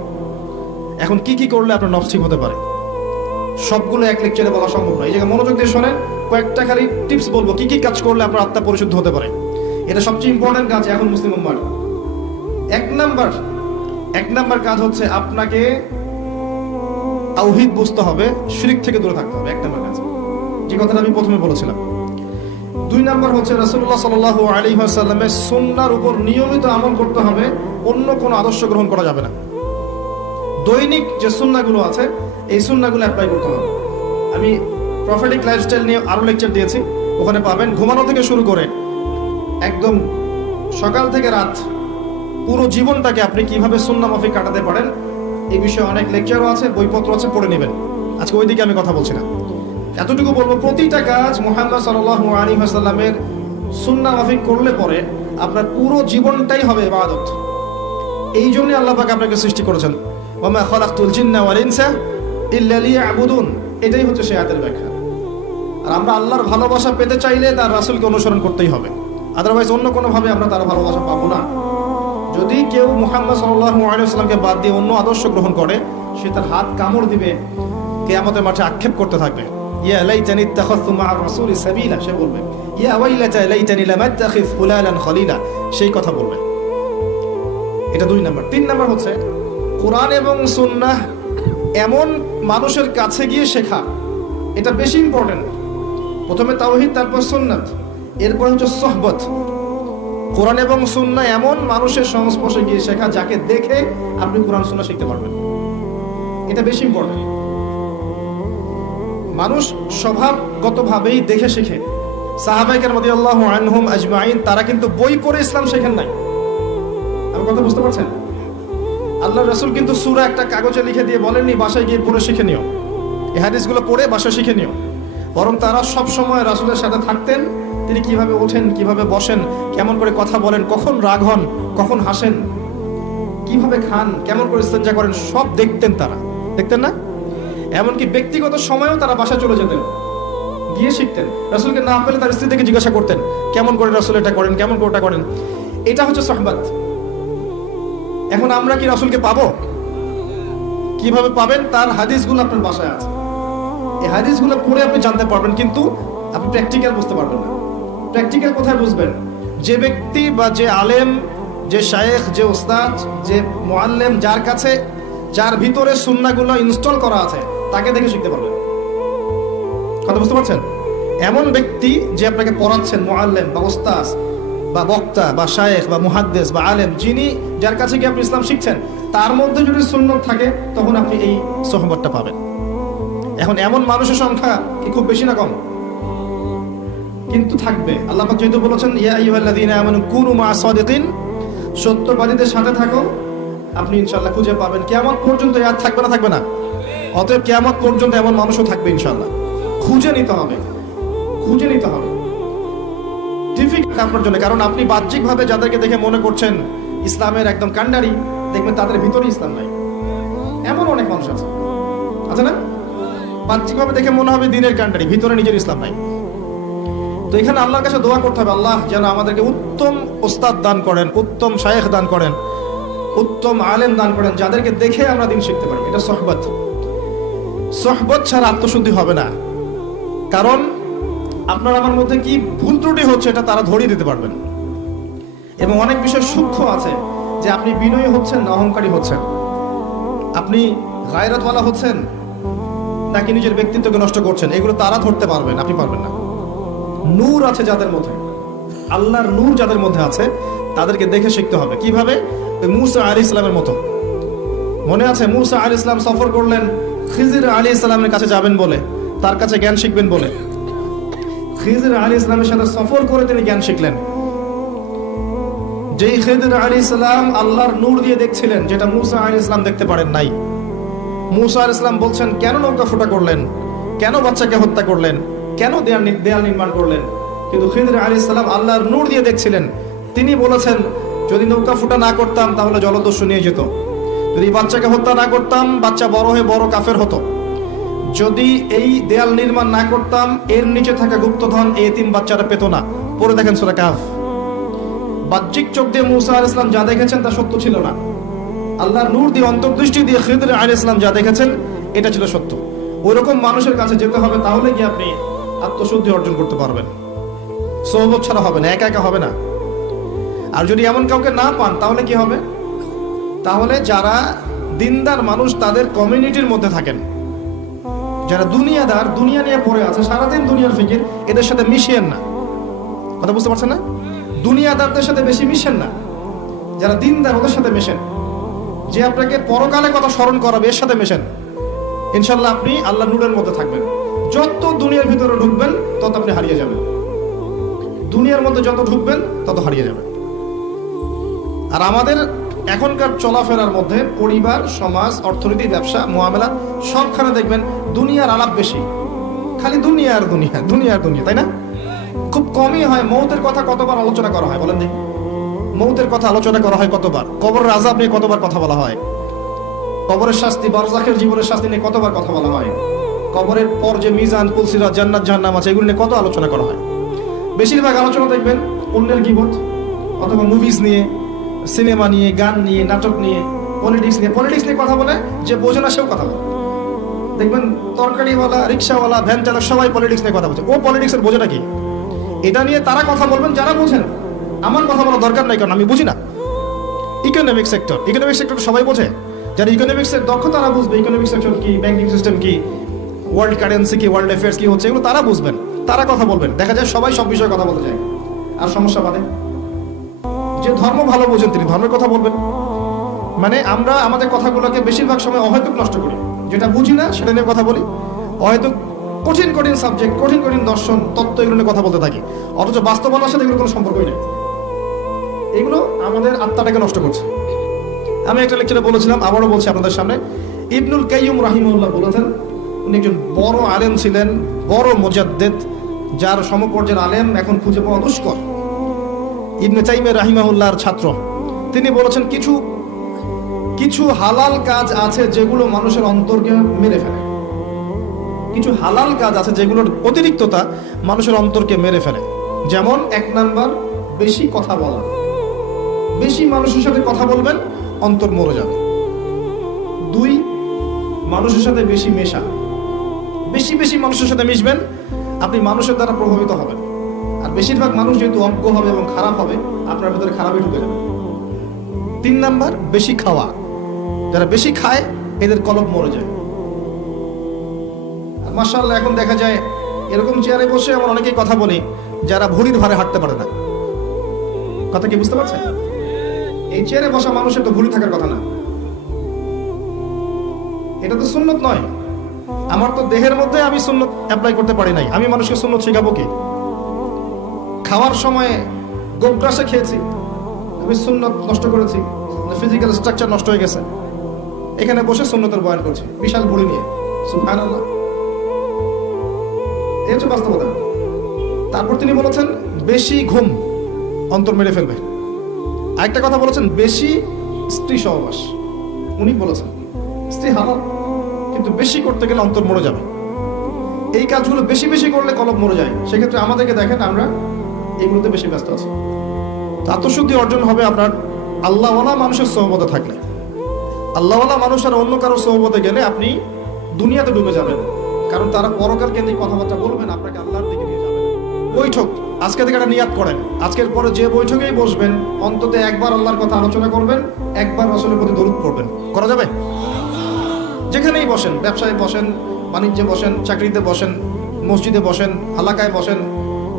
এখন কি কি করলে আপনার নফস ঠিক হতে পারে? সবগুলো এক লেকচারে বলা সম্ভব নয়। এই জায়গায় মনোযোগ দিয়ে শোনেন, কয়েকটা খালি টিপস বলবো কি কি কাজ করলে আপনার আত্মা পরিশুদ্ধ হতে পারে। এটা সবচেয়ে ইম্পর্টেন্ট কাজ এখন মুসলিম উম্মার। এক নাম্বার কাজ হচ্ছে আপনাকে তাওহীদ বুঝতে হবে, শিরক থেকে দূরে থাকতে হবে। এক নাম্বার কাজ, যে কথাটা আমি প্রথমে বলেছিলাম। 2 নাম্বার হচ্ছে রাসূলুল্লাহ সাল্লাল্লাহু আলাইহি ওয়াসাল্লামের সুন্নাহর উপর নিয়মিত আমল করতে হবে, অন্য কোনো আদর্শ গ্রহণ করা যাবে না। দৈনিক যে সুন্নাহগুলো আছে এই সুন্নাহগুলো অ্যাপ্লাই করতে হবে। আমি প্রফেটিক লাইফস্টাইল নিয়ে আরো লেকচার দিয়েছি, ওখানে পাবেন। ঘুমানো থেকে শুরু করে একদম সকাল থেকে রাত পুরো জীবনটাকে আপনি কিভাবে সুন্নাহ মাফিক কাটাতে পারেন এই বিষয়ে অনেক লেকচারও আছে, বইপত্র আছে, পড়ে নেবেন। আজকে ওই দিকে আমি কথা বলছি না। এতটুকু বলবো, প্রতিটা কাজ মুহাম্মদ সাল্লাল্লাহু আলাইহি ওয়াসাল্লামের সুন্নাহ মাফিক করলে পরে আপনার পুরো জীবনটাই হবে ইবাদত। এই জন্যই আল্লাহ পাক আপনাকে সৃষ্টি করেছেন, ওয়া মা খালাকতুল জিন্না ওয়াল ইনসা ইল্লা লিয়াবুদুন। এটাই হচ্ছে সেই আয়াতের ব্যাখ্যা। আর আমরা আল্লাহর ভালোবাসা পেতে চাইলে তার রাসূলকে অনুসরণ করতেই হবে, আদারওয়াইজ অন্য কোনোভাবে আমরা তার ভালোবাসা পাবো না। যদি কেউ মুহাম্মদ সাল্লাল্লাহু আলাইহি ওয়াসাল্লামকে বাদ দিয়ে অন্য আদর্শ গ্রহণ করে, সে তার হাত কামড় দিবে, কিয়ামতের মাঠে আক্ষেপ করতে থাকবে, ইয়া লাইতানি ইত্তাখাযতু মা'আর রাসূলি সাবিলা। সে বলবে, ইয়া ওয়াইলাতা লাইতানি লাম আত্তাখিয ফুলানান খলিলা, সেই কথা বলবে। এটা 2 নাম্বার। 3 নাম্বার হচ্ছে কোরআন এবং সুন্নাহ এমন মানুষের কাছে গিয়ে শেখা, এটা বেশি ইম্পর্টেন্ট। প্রথমে তাওহীদ, তারপর সুন্নাত, এরপর হচ্ছে সোহবত। কোরআন এবং সুন্নাহ এমন মানুষের সংস্পর্শে গিয়ে শেখা যাকে দেখে আপনি কোরআন সুন্নাহ শিখতে পারবেন, এটা বেশি ইম্পর্টেন্ট। মানুষ স্বভাবগতভাবেই দেখে শিখে। সাহাবায়ে কেরাম রাদিয়াল্লাহু আনহুম আজমাইন তারা কিন্তু বই পড়ে ইসলাম শেখেন নাই। আপনি কথা বুঝতে পারছেন? আল্লাহর রাসূল কিন্তু সূরা একটা কাগজে লিখে দিয়ে বলেননি বাসায় গিয়ে পড়ে শিখে নিও, এই হাদিসগুলো পড়ে বাসায় শিখে নিও। বরং তারা সব সময় রাসূলের সাথে থাকতেন, তিনি কিভাবে ওঠেন, কিভাবে বসেন, কেমন করে কথা বলেন, কখন রাগ হন, কখন হাসেন, কিভাবে খান, কেমন করে ইস্তেঞ্জা করেন, সব দেখতেন তারা, দেখতেন না? এমনকি ব্যক্তিগত সময়েও তারা বাসায় চলে যেতেন, গিয়ে শিখতেন। রাসূলকে না পেলে তার স্ত্রী থেকে জিজ্ঞাসা করতেন, কেমন করে রাসূল এটা করেন, কেমন করে ওটা করেন। এটা হচ্ছে সুহবত। এখন আমরা কি রাসূলকে পাবো? কিভাবে পাবেন? তার হাদিসগুলো আপনার বাসায় আছে, এই হাদিসগুলো পড়ে আপনি জানতে পারবেন, কিন্তু আপনি প্র্যাকটিক্যাল বুঝতে পারবেন না। প্র্যাকটিক্যাল কোথায় বুঝবেন? যে ব্যক্তি বা যে আলেম, যে শায়েখ, যে ওস্তাদ, যে মুআল্লিম, যার কাছে, যার ভিতরে সুন্নাহগুলো ইনস্টল করা আছে, তাকে দেখে শিখতে পারবেন। কথা বুঝতে পারছেন? এমন ব্যক্তি যে আপনাকে পড়াচ্ছেন, মুআল্লিম বা ওস্তাদ বা বক্তা বা শায়েখ বা মুহাদ্দিস বা আলেম, যিনি, যার কাছে গিয়ে আপনি ইসলাম শিখছেন, তার মধ্যে যদি সুন্নাত থাকে তখন আপনি এই সোহবতটা পাবেন। এখন এমন মানুষের সংখ্যা কি খুব বেশি না কম? কিন্তু থাকবে। আল্লাহ পাক যেহেতু বলেছেন, ইয়া আইয়ুহাল্লাযীনা আমানু কুনু মা'আস সাদিকিন, সত্যবাদীদের সাথে থাকো, আপনি ইনশাআল্লাহ খুঁজে পাবেন। কিয়ামত পর্যন্ত ইয়াদ থাকবে না? থাকবে না? অতএব কিয়ামত পর্যন্ত এমন মানুষও থাকবে ইনশাআল্লাহ। খুঁজে নিতে হবে, খুঁজে নিতে হবে। ডিফিকাল্ট আপনার জন্য, কারণ আপনি বাহ্যিকভাবে যাদেরকে দেখে মনে করছেন ইসলামের একদম কান্ডারি, দেখবেন তাদের ভিতরে ইসলাম নাই। এমন অনেক মানুষ আছে, আছে না? বাহ্যিকভাবে দেখে মনে হবে দিনের কান্ডারি, ভিতরে নিজের ইসলাম নাই। তো এখানে আল্লাহর কাছে দোয়া করতে হবে, আল্লাহ যেন আমাদেরকে উত্তম ওস্তাদ দান করেন, উত্তম শায়েখ দান করেন, উত্তম আলেম দান করেন, যাদেরকে দেখে আমরা দিন শিখতে পারি। এটা সোহবত। সোহবত ছাড়া আত্মশুদ্ধি হবে না, কারণ আপনার আমার মধ্যে কি ভুল ত্রুটি হচ্ছে এটা তারা ধরিয়ে দিতে পারবেন। এবং অনেক বিষয় সূক্ষ্ম আছে, যে আপনি বিনয়ী হচ্ছেন না অহংকারী হচ্ছেন, আপনি গায়রতওয়ালা হচ্ছেন নাকি নিজের ব্যক্তিত্বকে নষ্ট করছেন, এগুলো তারা ধরতে পারবেন, আপনি পারবেন না। নূর আছে যাদের মধ্যে, আল্লাহর নূর যাদের মধ্যে আছে, তাদেরকে দেখে শিখতে হবে। কিভাবে? মুসা আলাইহিস সালামের মতো। মনে আছে মুসা আলাইহিস সালাম সফর করলেন খিজির আলাইহিস সালামের কাছে যাবেন বলে, তার কাছে জ্ঞান শিখবেন বলে। খিজির আলাইহিস সালামের সাথে সফর করে তিনি জ্ঞান শিখলেন। যেই খিজির আলাইহিস সালাম আল্লাহর নূর দিয়ে দেখছিলেন, যেটা মুসা আলাইহিস সালাম দেখতে পারেন নাই। মুসা আলাইহিস সালাম বলছেন, কেন নৌকা ফুটা করলেন, কেন বাচ্চাকে হত্যা করলেন, কেন দেয়াল নির্মাণ করলেন? কিন্তু খিজির আলাইহিস সালাম আল্লাহর নূর দিয়ে দেখছিলেন। তিনি বলেছেন, যদি নৌকা ফুটা না করতাম তাহলে জলদস্যু নিয়ে যেত, যদি বাচ্চাকে হত্যা না করতাম বাচ্চা বড় হয়ে বড় কাফের হতো, যদি এই দেয়াল নির্মাণ না করতাম এর নিচে থাকা গুপ্তধন এই এতিম বাচ্চারা পেত না। পরে দেখেন সূরা কাহফ। বাহ্যিক চোখ দিয়ে মুসা আলাইহিস সালাম যা দেখেছেন তা সত্য ছিল না, আল্লাহর নূর দিয়ে, অন্তর্দৃষ্টি দিয়ে খিজির আলাইহিস সালাম যা দেখেছেন এটা ছিল সত্য। ওইরকম মানুষের কাছে যেতে হবে, তাহলে কি আপনি আত্মশুদ্ধি অর্জন করতে পারবেন। সোহবত ছাড়া হবে না, একা একা হবে না। আর যদি এমন কাউকে না পান তাহলে কি হবে? তাহলে যারা দিনদার মানুষ তাদের কমিউনিটির মধ্যে থাকেন, যারা দুনিয়াদার, দুনিয়া নিয়ে পড়ে আছে, সারাদিন দুনিয়ার ফিকির, এদের সাথে মিশিয়েন না। কথা বুঝতে পারছেন না? দুনিয়াদারদের সাথে বেশি মিশেন না, যারা দিনদার ওদের সাথে মেশেন। যে আপনাকে পরকালে কথা স্মরণ করাবে এর সাথে মেশেন, ইনশাল্লাহ আপনি আল্লাহ নূরের মধ্যে থাকবেন। যত দুনিয়ার ভিতরে ঢুকবেন তত আপনি হারিয়ে যাবেন, দুনিয়ার মধ্যে যত ঢুকবেন তত হারিয়ে যাবেন। আর আমাদের এখনকার চলাফেরার মধ্যে পরিবার, সমাজ, অর্থনীতি, ব্যবসা, মুআমালাত সবখানে দেখবেন দুনিয়ার আলাপ বেশি, খালি দুনিয়া আর দুনিয়া, দুনিয়া আর দুনিয়া, তাই না? খুব কমই হয় মৌতের কথা কতবার আলোচনা করা হয় বলেন দেখি? মৌতের কথা আলোচনা করা হয় কতবার? কবরের আযাব নিয়ে কতবার কথা বলা হয়? কবরের শাস্তি, বারযাখের জীবনের শাস্তি নিয়ে কতবার কথা বলা হয়? কবরের পর যে মিজান, পুলসিরাত, জান্নাত জাহান্নাম আছে এগুলো নিয়ে কত আলোচনা করা হয়? বেশিরভাগ আলোচনা দেখবেন অন্যের গীবত, অথবা মুভিজ নিয়ে, সিনেমা নিয়ে, গান নিয়ে, নাটক নিয়ে, পলিটিক্স নিয়ে কথা বলে। যে বোঝে না সেও কথা বলে। দেখবেন তরকারিওয়ালা, রিক্সাওয়ালা, ভ্যান চালক সবাই পলিটিক্স নিয়ে কথা বলছে। ও পলিটিক্সের বোঝেটা কি? এটা নিয়ে তারা কথা বলবেন যারা বোঝেন। আমার কথা বলা দরকার নাই, কারণ আমি বুঝি না। ইকোনমিক সেক্টর সবাই বোঝে। যারা ইকোনমিক্সের দক্ষ তারা বুঝবে ইকোনমিক সেক্টর কি, ব্যাংকিং সিস্টেম কি, ওয়ার্ল্ড কারেন্সি কি, ওয়ার্ল্ড অ্যাফেয়ার্স কি হচ্ছে, এগুলো তারা বুঝবেন, তারা কথা বলবেন। দেখা যায় সবাই সব বিষয়ে কথা বলতে চায়, আর সমস্যা বাদে। যে ধর্ম ভালো বোঝেন তিনি ধর্মের কথা বলবেন। মানে আমরা আমাদের কথাগুলোকে বেশিরভাগ সময় অহেতুক নষ্ট করি, যেটা বুঝি না সেটা নিয়ে কথা বলি। অহেতুক কঠিন কঠিন সাবজেক্ট, কঠিন কঠিন দর্শন, তত্ত্ব, এগুলো নিয়ে কথা বলতে থাকি, অথচ বাস্তবতার সাথে এগুলো কোনো সম্পর্কই নেই। এগুলো আমাদের আত্মাটাকে নষ্ট করছে। আমি একটা লেকচারে বলেছিলাম, আবারও বলছি আপনাদের সামনে, ইবনুল কাইয়ুম রাহিমাহুল্লাহ বলেছেন, উনি একজন বড় আলেম ছিলেন, বড় মুজাদ্দিদ, যার সমপর্যায়ের আলেম এখন খুঁজে পাওয়া দুষ্কর। ইবনে তাইমিয়া রাহিমাহুল্লাহর ছাত্র। তিনি বলেছেন কিছু কিছু হালাল কাজ আছে যেগুলো মানুষের অন্তরকে মেরে ফেলে। কিছু হালাল কাজ আছে যেগুলোর অতিরিক্ততা মানুষের অন্তরকে মেরে ফেলে। যেমন 1 নাম্বার, বেশি কথা বলা। বেশি মানুষের সাথে কথা বলবেন, অন্তর মরে যাবে। 2, মানুষের সাথে বেশি মেশা। বেশি মানুষের সাথে মিশবেন, আপনি মানুষের দ্বারা প্রভাবিত হবেন। আর বেশিরভাগ মানুষ যেহেতু অজ্ঞ হবে এবং খারাপ হবে, আপনার ভেতরে খারাপই ঢুকে যাবে। 3 নাম্বার, বেশি খাওয়া। যারা বেশি খায় এদের কলব মরে যায়। আর মাশাআল্লাহ এখন দেখা যায় এরকম চেয়ারে বসে আমরা অনেকেই কথা বলি যারা ভুঁড়ির ভারে হাঁটতে পারে না। কথা কি বুঝতে পারছেন? এই চেয়ারে বসা মানুষের তো ভুঁড়ি থাকার কথা না। এটা তো সুন্নত নয়। আমার তো দেহের মধ্যে আমি সুন্নত অ্যাপ্লাই করতে পারি নাই, আমি মানুষকে সুন্নত শেখাবো কি? খাওয়ার সময় গোগ্রাসে খেয়েছি, আমি সুন্নত নষ্ট করেছি, ফিজিক্যাল স্ট্রাকচার নষ্ট হয়ে গেছে। এখানে বসে সুন্নতের বয়ান করছি বিশাল ভুঁড়ি নিয়ে। সুবহানাল্লাহ, এই হচ্ছে বাস্তবতা। তারপর তিনি বলেছেন বেশি ঘুম অন্তর মেরে ফেলবে। আরেকটা কথা বলেছেন বেশি স্ত্রী সহবাস। উনি বলেছেন স্ত্রী হালাল, কিন্তু বেশি করতে গেলে অন্তর মরে যাবে। এই কাজগুলো বেশি করলে কলব মরে যায়। সেক্ষেত্রে আমাদেরকে দেখেন আমরা এগুলোতে বেশি ব্যস্ত আছি। আত্মশুদ্ধি অর্জন হবে আপনার আল্লাহওয়ালা মানুষের সোহবতে থাকলে। আল্লাহওয়ালা মানুষ আর অন্য কারো সোহবতে গেলে আপনি দুনিয়াতে ডুবে যাবেন, কারণ তারা পরকাল কেন্দ্রিক কথাবার্তা বলবেন, আপনাকে আল্লাহর দিকে নিয়ে যাবেন। বৈঠক আজকে থেকে একটা নিয়াত করেন, আজকের পরে যে বৈঠকেই বসবেন অন্তত একবার আল্লাহর কথা আলোচনা করবেন, একবার রাসূলের প্রতি দরুদ পড়বেন। করা যাবে? যেখানেই বসেন, ব্যবসায় বসেন, বাণিজ্যে বসেন, চাকরিতে বসেন, মসজিদে বসেন, হালাকায় বসেন,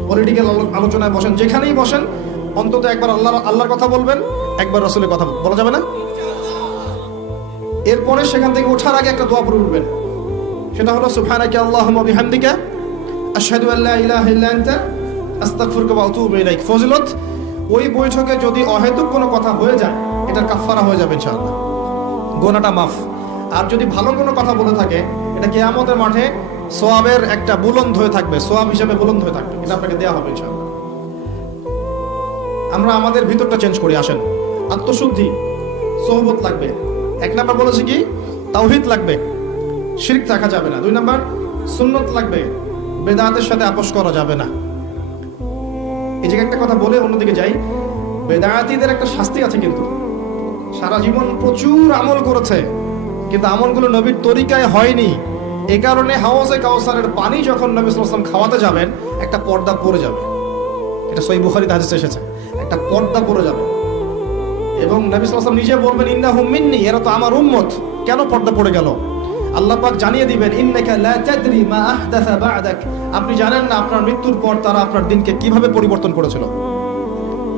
পলিটিক্যাল আলোচনায় বসেন, যেখানেই বসেন অন্তত একবার আল্লাহর কথা বলবেন, একবার রাসূলের কথা বলা যাবে না? এরপরে সেখান থেকে ওঠার আগে একটা দোয়া পড়ে উঠবেন, সেটা হলো সুবহানাকা আল্লাহুম্মা বিহামদিকা আশহাদু আল্লা ইলাহা ইল্লা আনতা আস্তাগফিরুকা ওয়া আতুবু ইলাইক। ফজিলত, ওই বৈঠকে যদি অহেতুক কোনো কথা হয়ে যায় এটার কাফফারা হয়ে যাবে ইনশাআল্লাহ, গুনাহটা মাফ। আর যদি ভালো কোনো কথা বলে থাকে এটা কিয়ামতের মাঠে সওয়াবের একটা বুলন্দ হয়ে থাকবে, সওয়াব হিসেবে বুলন্দ হয়ে থাকবে, এটা আপনাকে দেওয়া হবে ইনশাআল্লাহ। আমরা আমাদের ভিতরটা চেঞ্জ করি, আসেন। আত্মশুদ্ধি, সোহবত লাগবে। 1 নাম্বার বলেছে কি তাওহীদ লাগবে, শিরক থাকা যাবে না। 2 নাম্বার সুন্নত লাগবে, বেদাতের সাথে আপোষ করা যাবে না। এই যে একটা কথা বলে অন্যদিকে যাই, বেদাতীদের একটা শাস্তি আছে, কিন্তু সারা জীবন প্রচুর আমল করেছে কিন্তু আমলগুলো নবীর তরিকায় হয়নি। এই কারণে হাউজে কাউসারের পানি যখন নবী সাল্লাল্লাহু আলাইহি ওয়াসাল্লাম খাওয়াতে যাবেন একটা পর্দা পড়ে যাবে। এটা সহিহ বুখারীতে হাদিসে এসেছে, একটা পর্দা পড়ে যাবে। এবং নবী সাল্লাল্লাহু আলাইহি ওয়াসাল্লাম নিজে বলবেন ইন্নাহুম মিন্নি, এরা তো আমার উম্মত। কেন পর্দা পড়ে গেল? আল্লাহ পাক জানিয়ে দিবেন ইন্নাকা লা তাদরি মা আহদাসা বা'দাক, আপনি জানেন না আপনার মৃত্যুর পর তারা আপনার দিনকে কিভাবে পরিবর্তন করেছিল,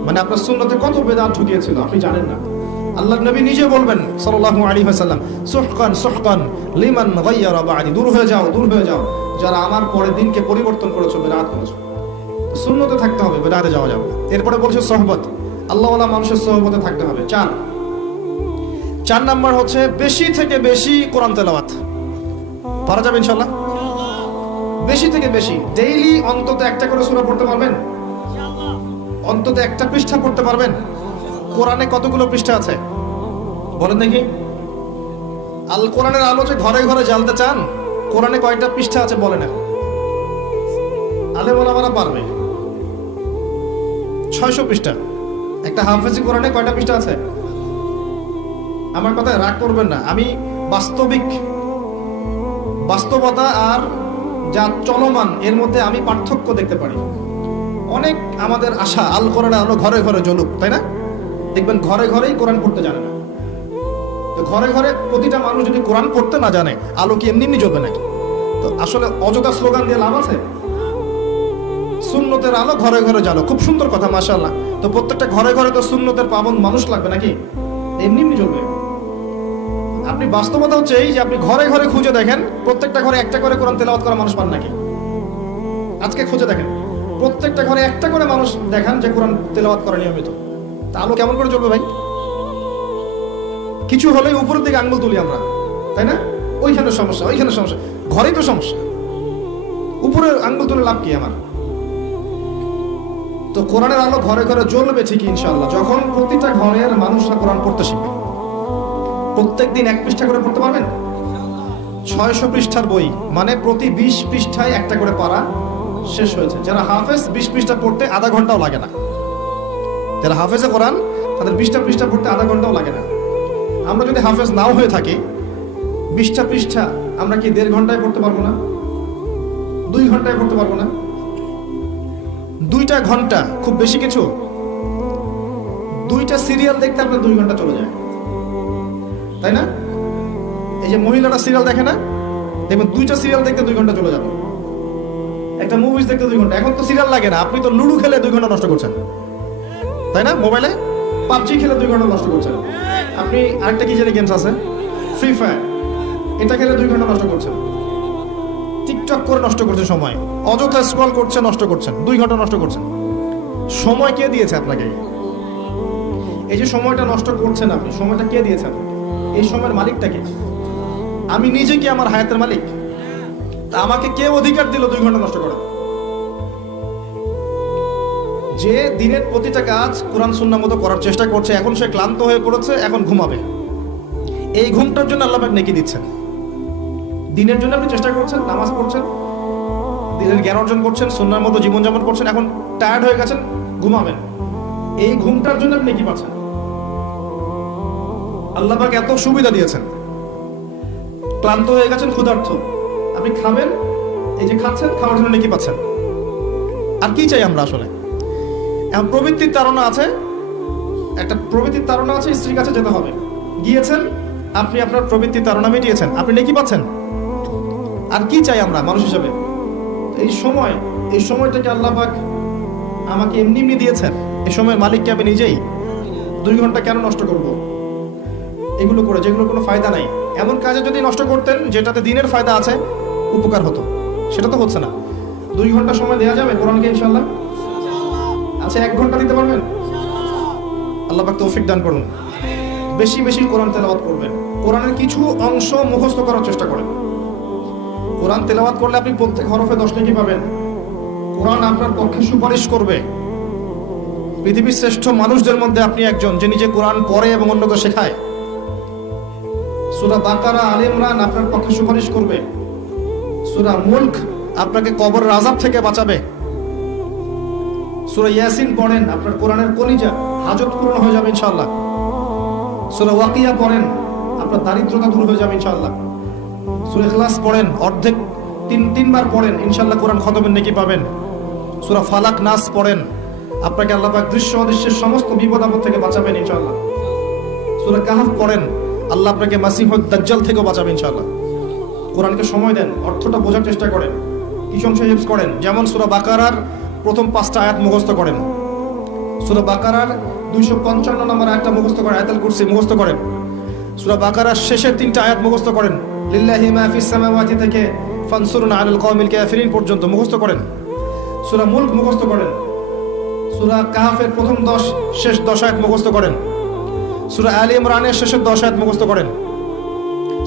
মানে আপনার সুন্নতে কত বেদাত ঢুকিয়েছিল আপনি জানেন না। আল্লাহর নবী নিজে বলবেন সাল্লাল্লাহু আলাইহি ওয়াসাল্লাম, সুহকান সুহকান লিমান গায়্যারা বা'দি, দূর হয়ে যাও দূর হয়ে যাও যারা আমার পরে দিনকে পরিবর্তন করেছো, বেদাত করেছো। সুন্নতে থাকতে হবে, বেদাতে যাওয়া যাবে। এরপরে বলছে সোহবত, আল্লাহওয়ালা মানুষের সোহবতে থাকতে হবে। চার নাম্বার হচ্ছে বেশি থেকে বেশি কোরআন তেলাওয়াত। পারা যাবে ইনশাআল্লাহ? বেশি থেকে বেশি ডেইলি অন্তত একটা করে সূরা পড়তে পারবেন? অন্তত একটা পৃষ্ঠা পড়তে পারবেন? কোরআনে কতগুলো পৃষ্ঠা আছে বলেন দেখি? আল কোরআনের আলো যে ঘরে ঘরে জ্বালতে চান, কোরআনে কয়টা পৃষ্ঠা আছে বলেন এখন? আলেম ওলামারা পারবে। 600 পৃষ্ঠা। একটা হাফেজি কোরআনে কয়টা পৃষ্ঠা আছে? আমার কথায় রাগ করবেন না, আমি বাস্তবতা আর যা চলমান এর মধ্যে আমি পার্থক্য দেখতে পারি। অনেক আমাদের আশা আল কোরআনে আলো ঘরে ঘরে জ্বলুক, তাই না? দেখবেন ঘরে ঘরেই কোরআন পড়তে জানে না। তো ঘরে ঘরে প্রতিটা মানুষ যদি কোরআন পড়তে না জানে, আলো কি এমনি এমনি জ্বলবে নাকি? তো আসলে অযথা স্লোগান দিয়ে লাভ আছে? সুন্নতের আলো ঘরে ঘরে জ্বালো, খুব সুন্দর কথা, মাশাআল্লাহ। তো প্রত্যেকটা ঘরে ঘরে তো সুন্নতের পাবন মানুষ লাগবে নাকি? এমনি এমনি জ্বলবে? আপনি বাস্তবতা হচ্ছে এই যে আপনি ঘরে ঘরে খুঁজে দেখেন, প্রত্যেকটা ঘরে একটা করে কোরআন তেলাওয়াত করা মানুষ পান নাকি? আজকে খুঁজে দেখেন, প্রত্যেকটা ঘরে একটা করে মানুষ দেখান যে কোরআন তেলাওয়াত করে নিয়মিত। তা আলো কেমন করে জ্বলবে ভাই? কিছু হলেই উপরের দিকে আঙ্গুল তুলি আমরা, তাই না? ওইখানে সমস্যা, ওইখানে সমস্যা, ঘরেই তো সমস্যা, উপরে আঙ্গুল তুলে লাভ কি আমার? তো কোরআনের আলো ঘরে ঘরে জ্বলবে ঠিকই ইনশাআল্লাহ, যখন প্রতিটা ঘরের মানুষরা কোরআন পড়তে শিখবে। প্রত্যেকদিন 1 পৃষ্ঠা করে পড়তে পারবেন? 600 পৃষ্ঠার বই মানে প্রতি 20 পৃষ্ঠায় একটা করে পারা শেষ হয়েছে। যারা হাফেজ 20 পৃষ্ঠা পড়তে আধা ঘন্টাও লাগে না। যারা হাফেজে কোরআন তাদের 20টা পৃষ্ঠা পড়তে আধা ঘন্টাও লাগে না। আমরা যদি হাফেজ নাও হয়ে থাকি, 20টা পৃষ্ঠা আমরা কি 1.5 ঘন্টায় পড়তে পারবো না? 2 ঘন্টায় পড়তে পারবো না? 2টা ঘন্টা খুব বেশি কিছু? 2টা সিরিয়াল দেখতে আপনার 2 ঘন্টা চলে যায়, তাই না? এই যে মহিলারা সিরিয়াল দেখে না, দেখবেন 2টা সিরিয়াল দেখতে 2 ঘন্টা চলে যাবে। একটা মুভিজ দেখতে 2 ঘন্টা। এখন তো সিরিয়াল লাগে না, আপনি তো লুডো খেলে 2 ঘন্টা নষ্ট করছেন, তাই না? মোবাইলে পাবজি খেলে 2 ঘন্টা নষ্ট করছেন। আপনি আরেকটা কি জানি গেমস আছে, ফ্রি ফায়ার, এটা খেলে 2 ঘন্টা নষ্ট করছেন। টিকটক করে নষ্ট করছেন সময়, অযথা স্ক্রল করছে, নষ্ট করছেন, 2 ঘন্টা নষ্ট করছেন। সময় কে দিয়েছে আপনাকে? এই যে সময়টা নষ্ট করছেন আপনি, সময়টা কে দিয়েছে আপনাকে? এই সময়ের মালিকটা কে? আমি নিজে কি আমার হায়াতের মালিক? তা আমাকে কে অধিকার দিল 2 ঘন্টা নষ্ট করা? যে দিনের প্রতিটা কাজ কোরআন সুন্নাহ মতো করার চেষ্টা করছে, এখন সে ক্লান্ত হয়ে পড়েছে, এখন ঘুমাবে। এই ঘুমটার জন্য আল্লাহ পাক নেকি দিচ্ছেন। দিনের জন্য আপনি চেষ্টা করছেন, নামাজ পড়ছেন, দিনের জ্ঞান অর্জন করছেন, সুন্নাহর মতো জীবনযাপন করছেন, এখন টায়ার্ড হয়ে গেছেন, ঘুমাবেন। এই ঘুমটার জন্য আপনি নেকি পাচ্ছেন। আল্লাহ পাক এত সুবিধা দিয়েছেন। ক্লান্ত হয়ে গেছেন, ক্ষুধার্ত, আপনি খাবেন, এই যে খাচ্ছেন, খাওয়ার জন্য নেকি পাচ্ছেন। আর কি চাই আমরা আসলে? এখন প্রবৃত্তির তাড়না আছে, একটা প্রবৃত্তির তাড়না আছে, স্ত্রীর কাছে যেতে হবে, গিয়েছেন, আপনি আপনার প্রবৃত্তির তাড়না মিটিয়েছেন, আপনি নেকি পাচ্ছেন। আর কি চাই আমরা মানুষ হিসেবে? এই সময়টাকে আল্লাহ পাক আমাকে এমনি এমনি দিয়েছেন। এই সময়ের মালিককে আমি নিজেই। 2 ঘন্টা কেন নষ্ট করব এগুলো করে, যেগুলো কোনো ফায়দা নাই? এমন কাজে যদি নষ্ট করতেন যেটাতে দিনের ফায়দা আছে, উপকার হতো, সেটা তো হচ্ছে না। 2 ঘন্টা সময় দেওয়া যাবে কোরআনকে ইনশাআল্লাহ? আচ্ছা, 1 ঘন্টা দিতে পারবেন? আল্লাহ পাক তৌফিক দান করুন। বেশি বেশি কোরআন তেলাওয়াত করবেন। কোরআনের কিছু অংশ মুখস্থ করার চেষ্টা করেন। কোরআন তেলাওয়াত করলে আপনি প্রত্যেক হরফে 10 নেকি পাবেন। কোরআন আপনার পক্ষে সুপারিশ করবে। পৃথিবীর শ্রেষ্ঠ মানুষদের মধ্যে আপনি একজন, যে নিজে কোরআন পড়ে এবং অন্যকে শেখায়। সূরা বাকারা, আলে ইমরান আপনার পক্ষে সুপারিশ করবে। সূরা মুলক আপনাকে কবরের আযাব থেকে বাঁচাবে। সূরা ইয়াসিন পড়েন, আপনার কোরআনের কলিজা হাজত পূরণ হয়ে যাবে ইনশাআল্লাহ। সূরা ওয়াকিয়া পড়েন, আপনার দারিদ্রতা দূর হয়ে যাবে ইনশাআল্লাহ। সূরা ইখলাস পড়েন, অর্ধেক 3 বার পড়েন, ইনশাআল্লাহ কোরআন খতমের নেকি পাবেন। সূরা ফালাক, নাস পড়েন, আপনাকে আল্লাহ পাক দৃশ্য অদৃশ্যের সমস্ত বিপদ আপদ থেকে বাঁচাবেন ইনশাআল্লাহ। সূরা কাহফ পড়েন, আল্লাহ আপনাকে মাসিহুদ দাজ্জাল থেকেও বাঁচাবেন ইনশাআল্লাহ। কোরআনকে সময় দেন, অর্থটা বোঝার চেষ্টা করেন, কিছু অংশ হিফজ করেন। যেমন সূরা বাকারার প্রথম 5টা আয়াত মুখস্থ করেন, সূরা বাকারার 255 নম্বর আয়াতটা মুখস্থ করেন, আয়াতুল কুরসি মুখস্থ করেন। সূরা বাকারার শেষের 3টা আয়াত মুখস্থ করেন, লিল্লাহি মা ফিস সামাওয়াতি থেকে ফানসুরনা আলাল কওমিল কাফিরিন পর্যন্ত মুখস্থ করেন। সূরা মুলক মুখস্থ করেন, সূরা কাহফের প্রথম 10 শেষ 10 আয়াত মুখস্থ করেন, সূরা আলী ইমরানের শেষের 10 আয়াত মুখস্থ করেন,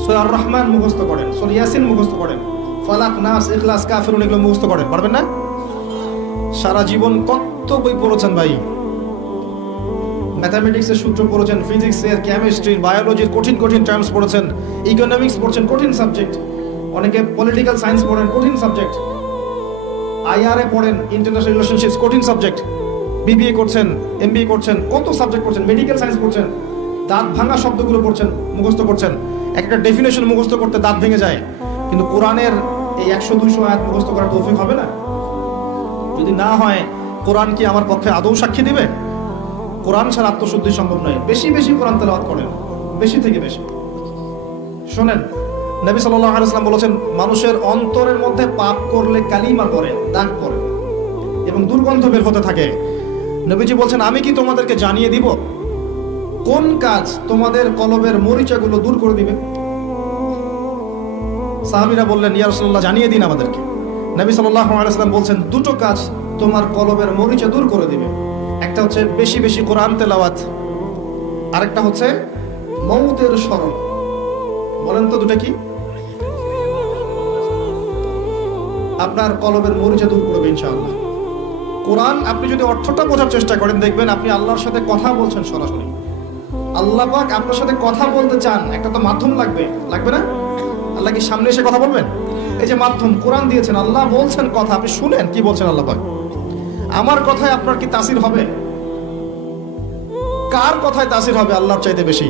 সূরা আর রহমান মুখস্থ করেন, সূরা ইয়াসিন মুখস্থ করেন, ফালাক, নাস, ইখলাস, কাফিরুন এগুলো মুখস্থ করেন। পারবেন না? সারা জীবন কত বই পড়েছেন ভাই, ম্যাথামেটিক্সের সূত্র পড়েছেন, ফিজিক্সের, কেমিস্ট্রির, বায়োলজির কঠিন কঠিন টার্মস পড়েছেন, ইকোনমিক্স পড়ছেন, কঠিন সাবজেক্ট, অনেকে পলিটিক্যাল সায়েন্স পড়েন, কঠিন সাবজেক্ট, আইআরএ পড়েন, ইন্টারন্যাশনাল রিলেশনশিপস, কঠিন সাবজেক্ট, বিবিএ করছেন, এমবিএ করছেন, কত সাবজেক্ট পড়ছেন, মেডিকেল সায়েন্স পড়ছেন, দাঁত ভাঙা শব্দগুলো পড়ছেন, মুখস্থ করছেন, একটা ডেফিনেশন মুখস্থ করতে দাঁত ভেঙে যায়। কিন্তু কোরআনের এই 100-200 আয়াত মুখস্থ করার তৌফিক হবে না? যদি না হয়, কোরআন কি আমার পক্ষে আদৌ সাক্ষী দিবে? কোরআন ছাড়া আত্মশুদ্ধি সম্ভব নয়। বেশি বেশি কোরআন তেলাওয়াত করেন, বেশি থেকে বেশি। শোনেন, নবী সাল্লাল্লাহু আলাইহি ওয়াসাল্লাম বলেছেন, মানুষের অন্তরের মধ্যে পাপ করলে কালিমা পড়ে, দাগ পড়ে এবং দুর্গন্ধ বের হতে থাকে। নবীজি বলছেন, আমি কি তোমাদেরকে জানিয়ে দিব কোন কাজ তোমাদের কলবের মরিচাগুলো দূর করে দিবে? সাহাবীরা বললেন, ইয়া রাসূলুল্লাহ, জানিয়ে দিন আমাদেরকে। নবী সাল্লাল্লাহু আলাইহি ওয়াসাল্লাম বলছেন, দুটো কাজ তোমার কলবের মরিচা দূর করে দিবে। একটা হচ্ছে বেশি বেশি কোরআন তেলাওয়াত, আরেকটা হচ্ছে মউতের স্মরণ। বলেন তো দুটো কি? আপনার কলবের মরিচা দূর করবে ইনশাআল্লাহ। কোরআন আপনি যদি অর্থটা বোঝার চেষ্টা করেন, দেখবেন আপনি আল্লাহর সাথে কথা বলছেন সরাসরি। আল্লাহ পাক আপনার সাথে কথা বলতে চান, একটা তো মাধ্যম লাগবে, লাগবে না? আল্লাহ কি সামনে এসে কথা বলবেন? এই যে মাধ্যম কোরআন দিয়েছেন, আল্লাহ বলছেন কথা, আপনি শুনেন কি বলছেন আল্লাহ পাক। আমার কথায় আপনার কি তাসির হবে? কার কথায় তাসির হবে আল্লাহর চাইতে বেশি?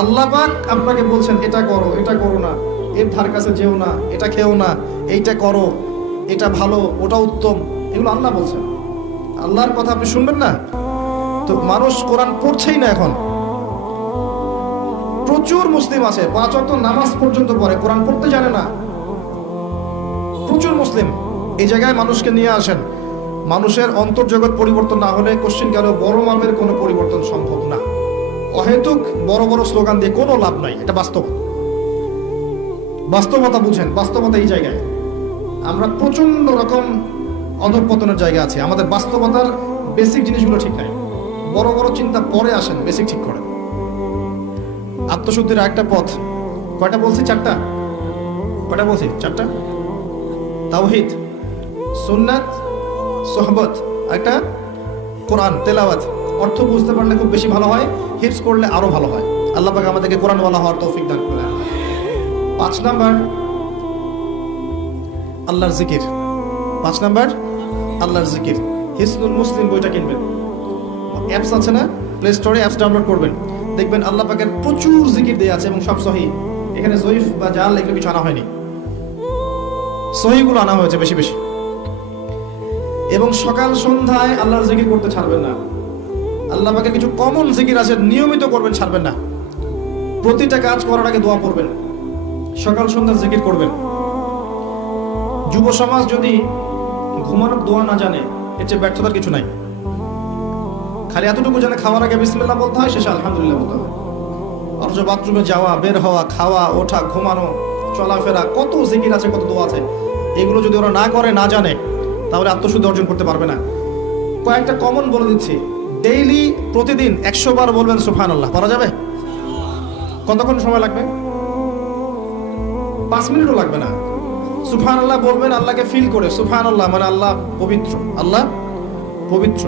আল্লাহ পাক আপনাকে বলছেন, এটা করো, এটা করো না, এর ধার কাছে যেও না, এটা খেও না, এইটা করো, এটা ভালো, ওটা উত্তম, এগুলো আল্লাহ বলছেন। আল্লাহর কথা আপনি শুনবেন না? তো মানুষ কোরআন পড়ছেই না এখন। প্রচুর মুসলিম আছে 5 ওয়াক্ত নামাজ পর্যন্ত পড়ে, কোরআন পড়তে জানে না। প্রচুর মুসলিম। এই জায়গায় মানুষকে নিয়ে আসেন, মানুষের অন্তর্জগৎ পরিবর্তন না হলে কোশ্চিন কারো বড় মাপের কোনো পরিবর্তন সম্ভব না। অহেতুক বড় বড় স্লোগান দিয়ে কোনো লাভ নাই, এটা বাস্তব। বাস্তবতা বুঝেন, বাস্তবতা এই জায়গায় আমরা প্রচন্ড রকম অধঃপতনের জায়গা আছে। আমাদের বাস্তবতার বেসিক জিনিসগুলো ঠিক নাই। বড় বড় চিন্তা পরে আসেন, বেসিক ঠিক করেন। আত্মশুদ্ধির একটা পথ, কয়টা বলছি? 4টা। কয়টা বলছি? 4টা। তাওহীদ, সুন্নাত, সোহবত, একটা কোরআন তেলাওয়াত। অর্থ বুঝতে পারলে খুব বেশি ভালো হয়, হিফজ করলে আরো ভালো হয়। আল্লাহ পাক আমাদেরকে কোরআনওয়ালা হওয়ার তৌফিক দান করেন। 5 নাম্বার আল্লাহর জিকির। 5 নাম্বার আল্লাহর জিকির। হিসনুল মুসলিম বইটা কিনবেন, অ্যাপস আছে না, প্লে স্টোরে অ্যাপস ডাউনলোড করবেন, দেখবেন আল্লাহ পাকের প্রচুর জিকির দেয়া আছে এবং সব সহিহ। এখানে জয়ীফ বা জাল এগুলো কিছু আনা হয়নি, সহিহগুলো আনা হয়েছে বেশি বেশি। এবং সকাল সন্ধ্যায় আল্লাহর জিকির করতে ছাড়বেন না। আল্লাহ পাকের কিছু কমন জিকির আছে, নিয়মিত করবেন, ছাড়বেন না। প্রতিটা কাজ করার আগে দোয়া পড়বেন, সকাল সন্ধ্যা জিকির করবেন। যুব সমাজ যদি ঘুমানোর দোয়া না জানে, এর চেয়ে ব্যর্থতার কিছু নাই। খালি এতটুকু জানে খাওয়ার আগে বিসমিল্লাহ বলতে হয়, শেষে আলহামদুলিল্লাহ বলতে হয়। অথচ বাথরুমে যাওয়া, বের হওয়া, খাওয়া, ওঠা, ঘুমানো, চলাফেরা, কত জিকির আছে, কত দোয়া আছে। এগুলো যদি ওরা না করে, না জানে, তাহলে আত্মশুদ্ধি অর্জন করতে পারবে না। কয়েকটা কমন বলে দিচ্ছি। ডেইলি প্রতিদিন 100 বার বলবেন সুবহানাল্লাহ। পারা যাবে? কতক্ষণ সময় লাগবে? 5 মিনিটও লাগবে না। সুবহানাল্লাহ বলবেন, আল্লাহকে ফিল করে। সুবহানাল্লাহ মানে আল্লাহ পবিত্র, আল্লাহ পবিত্র।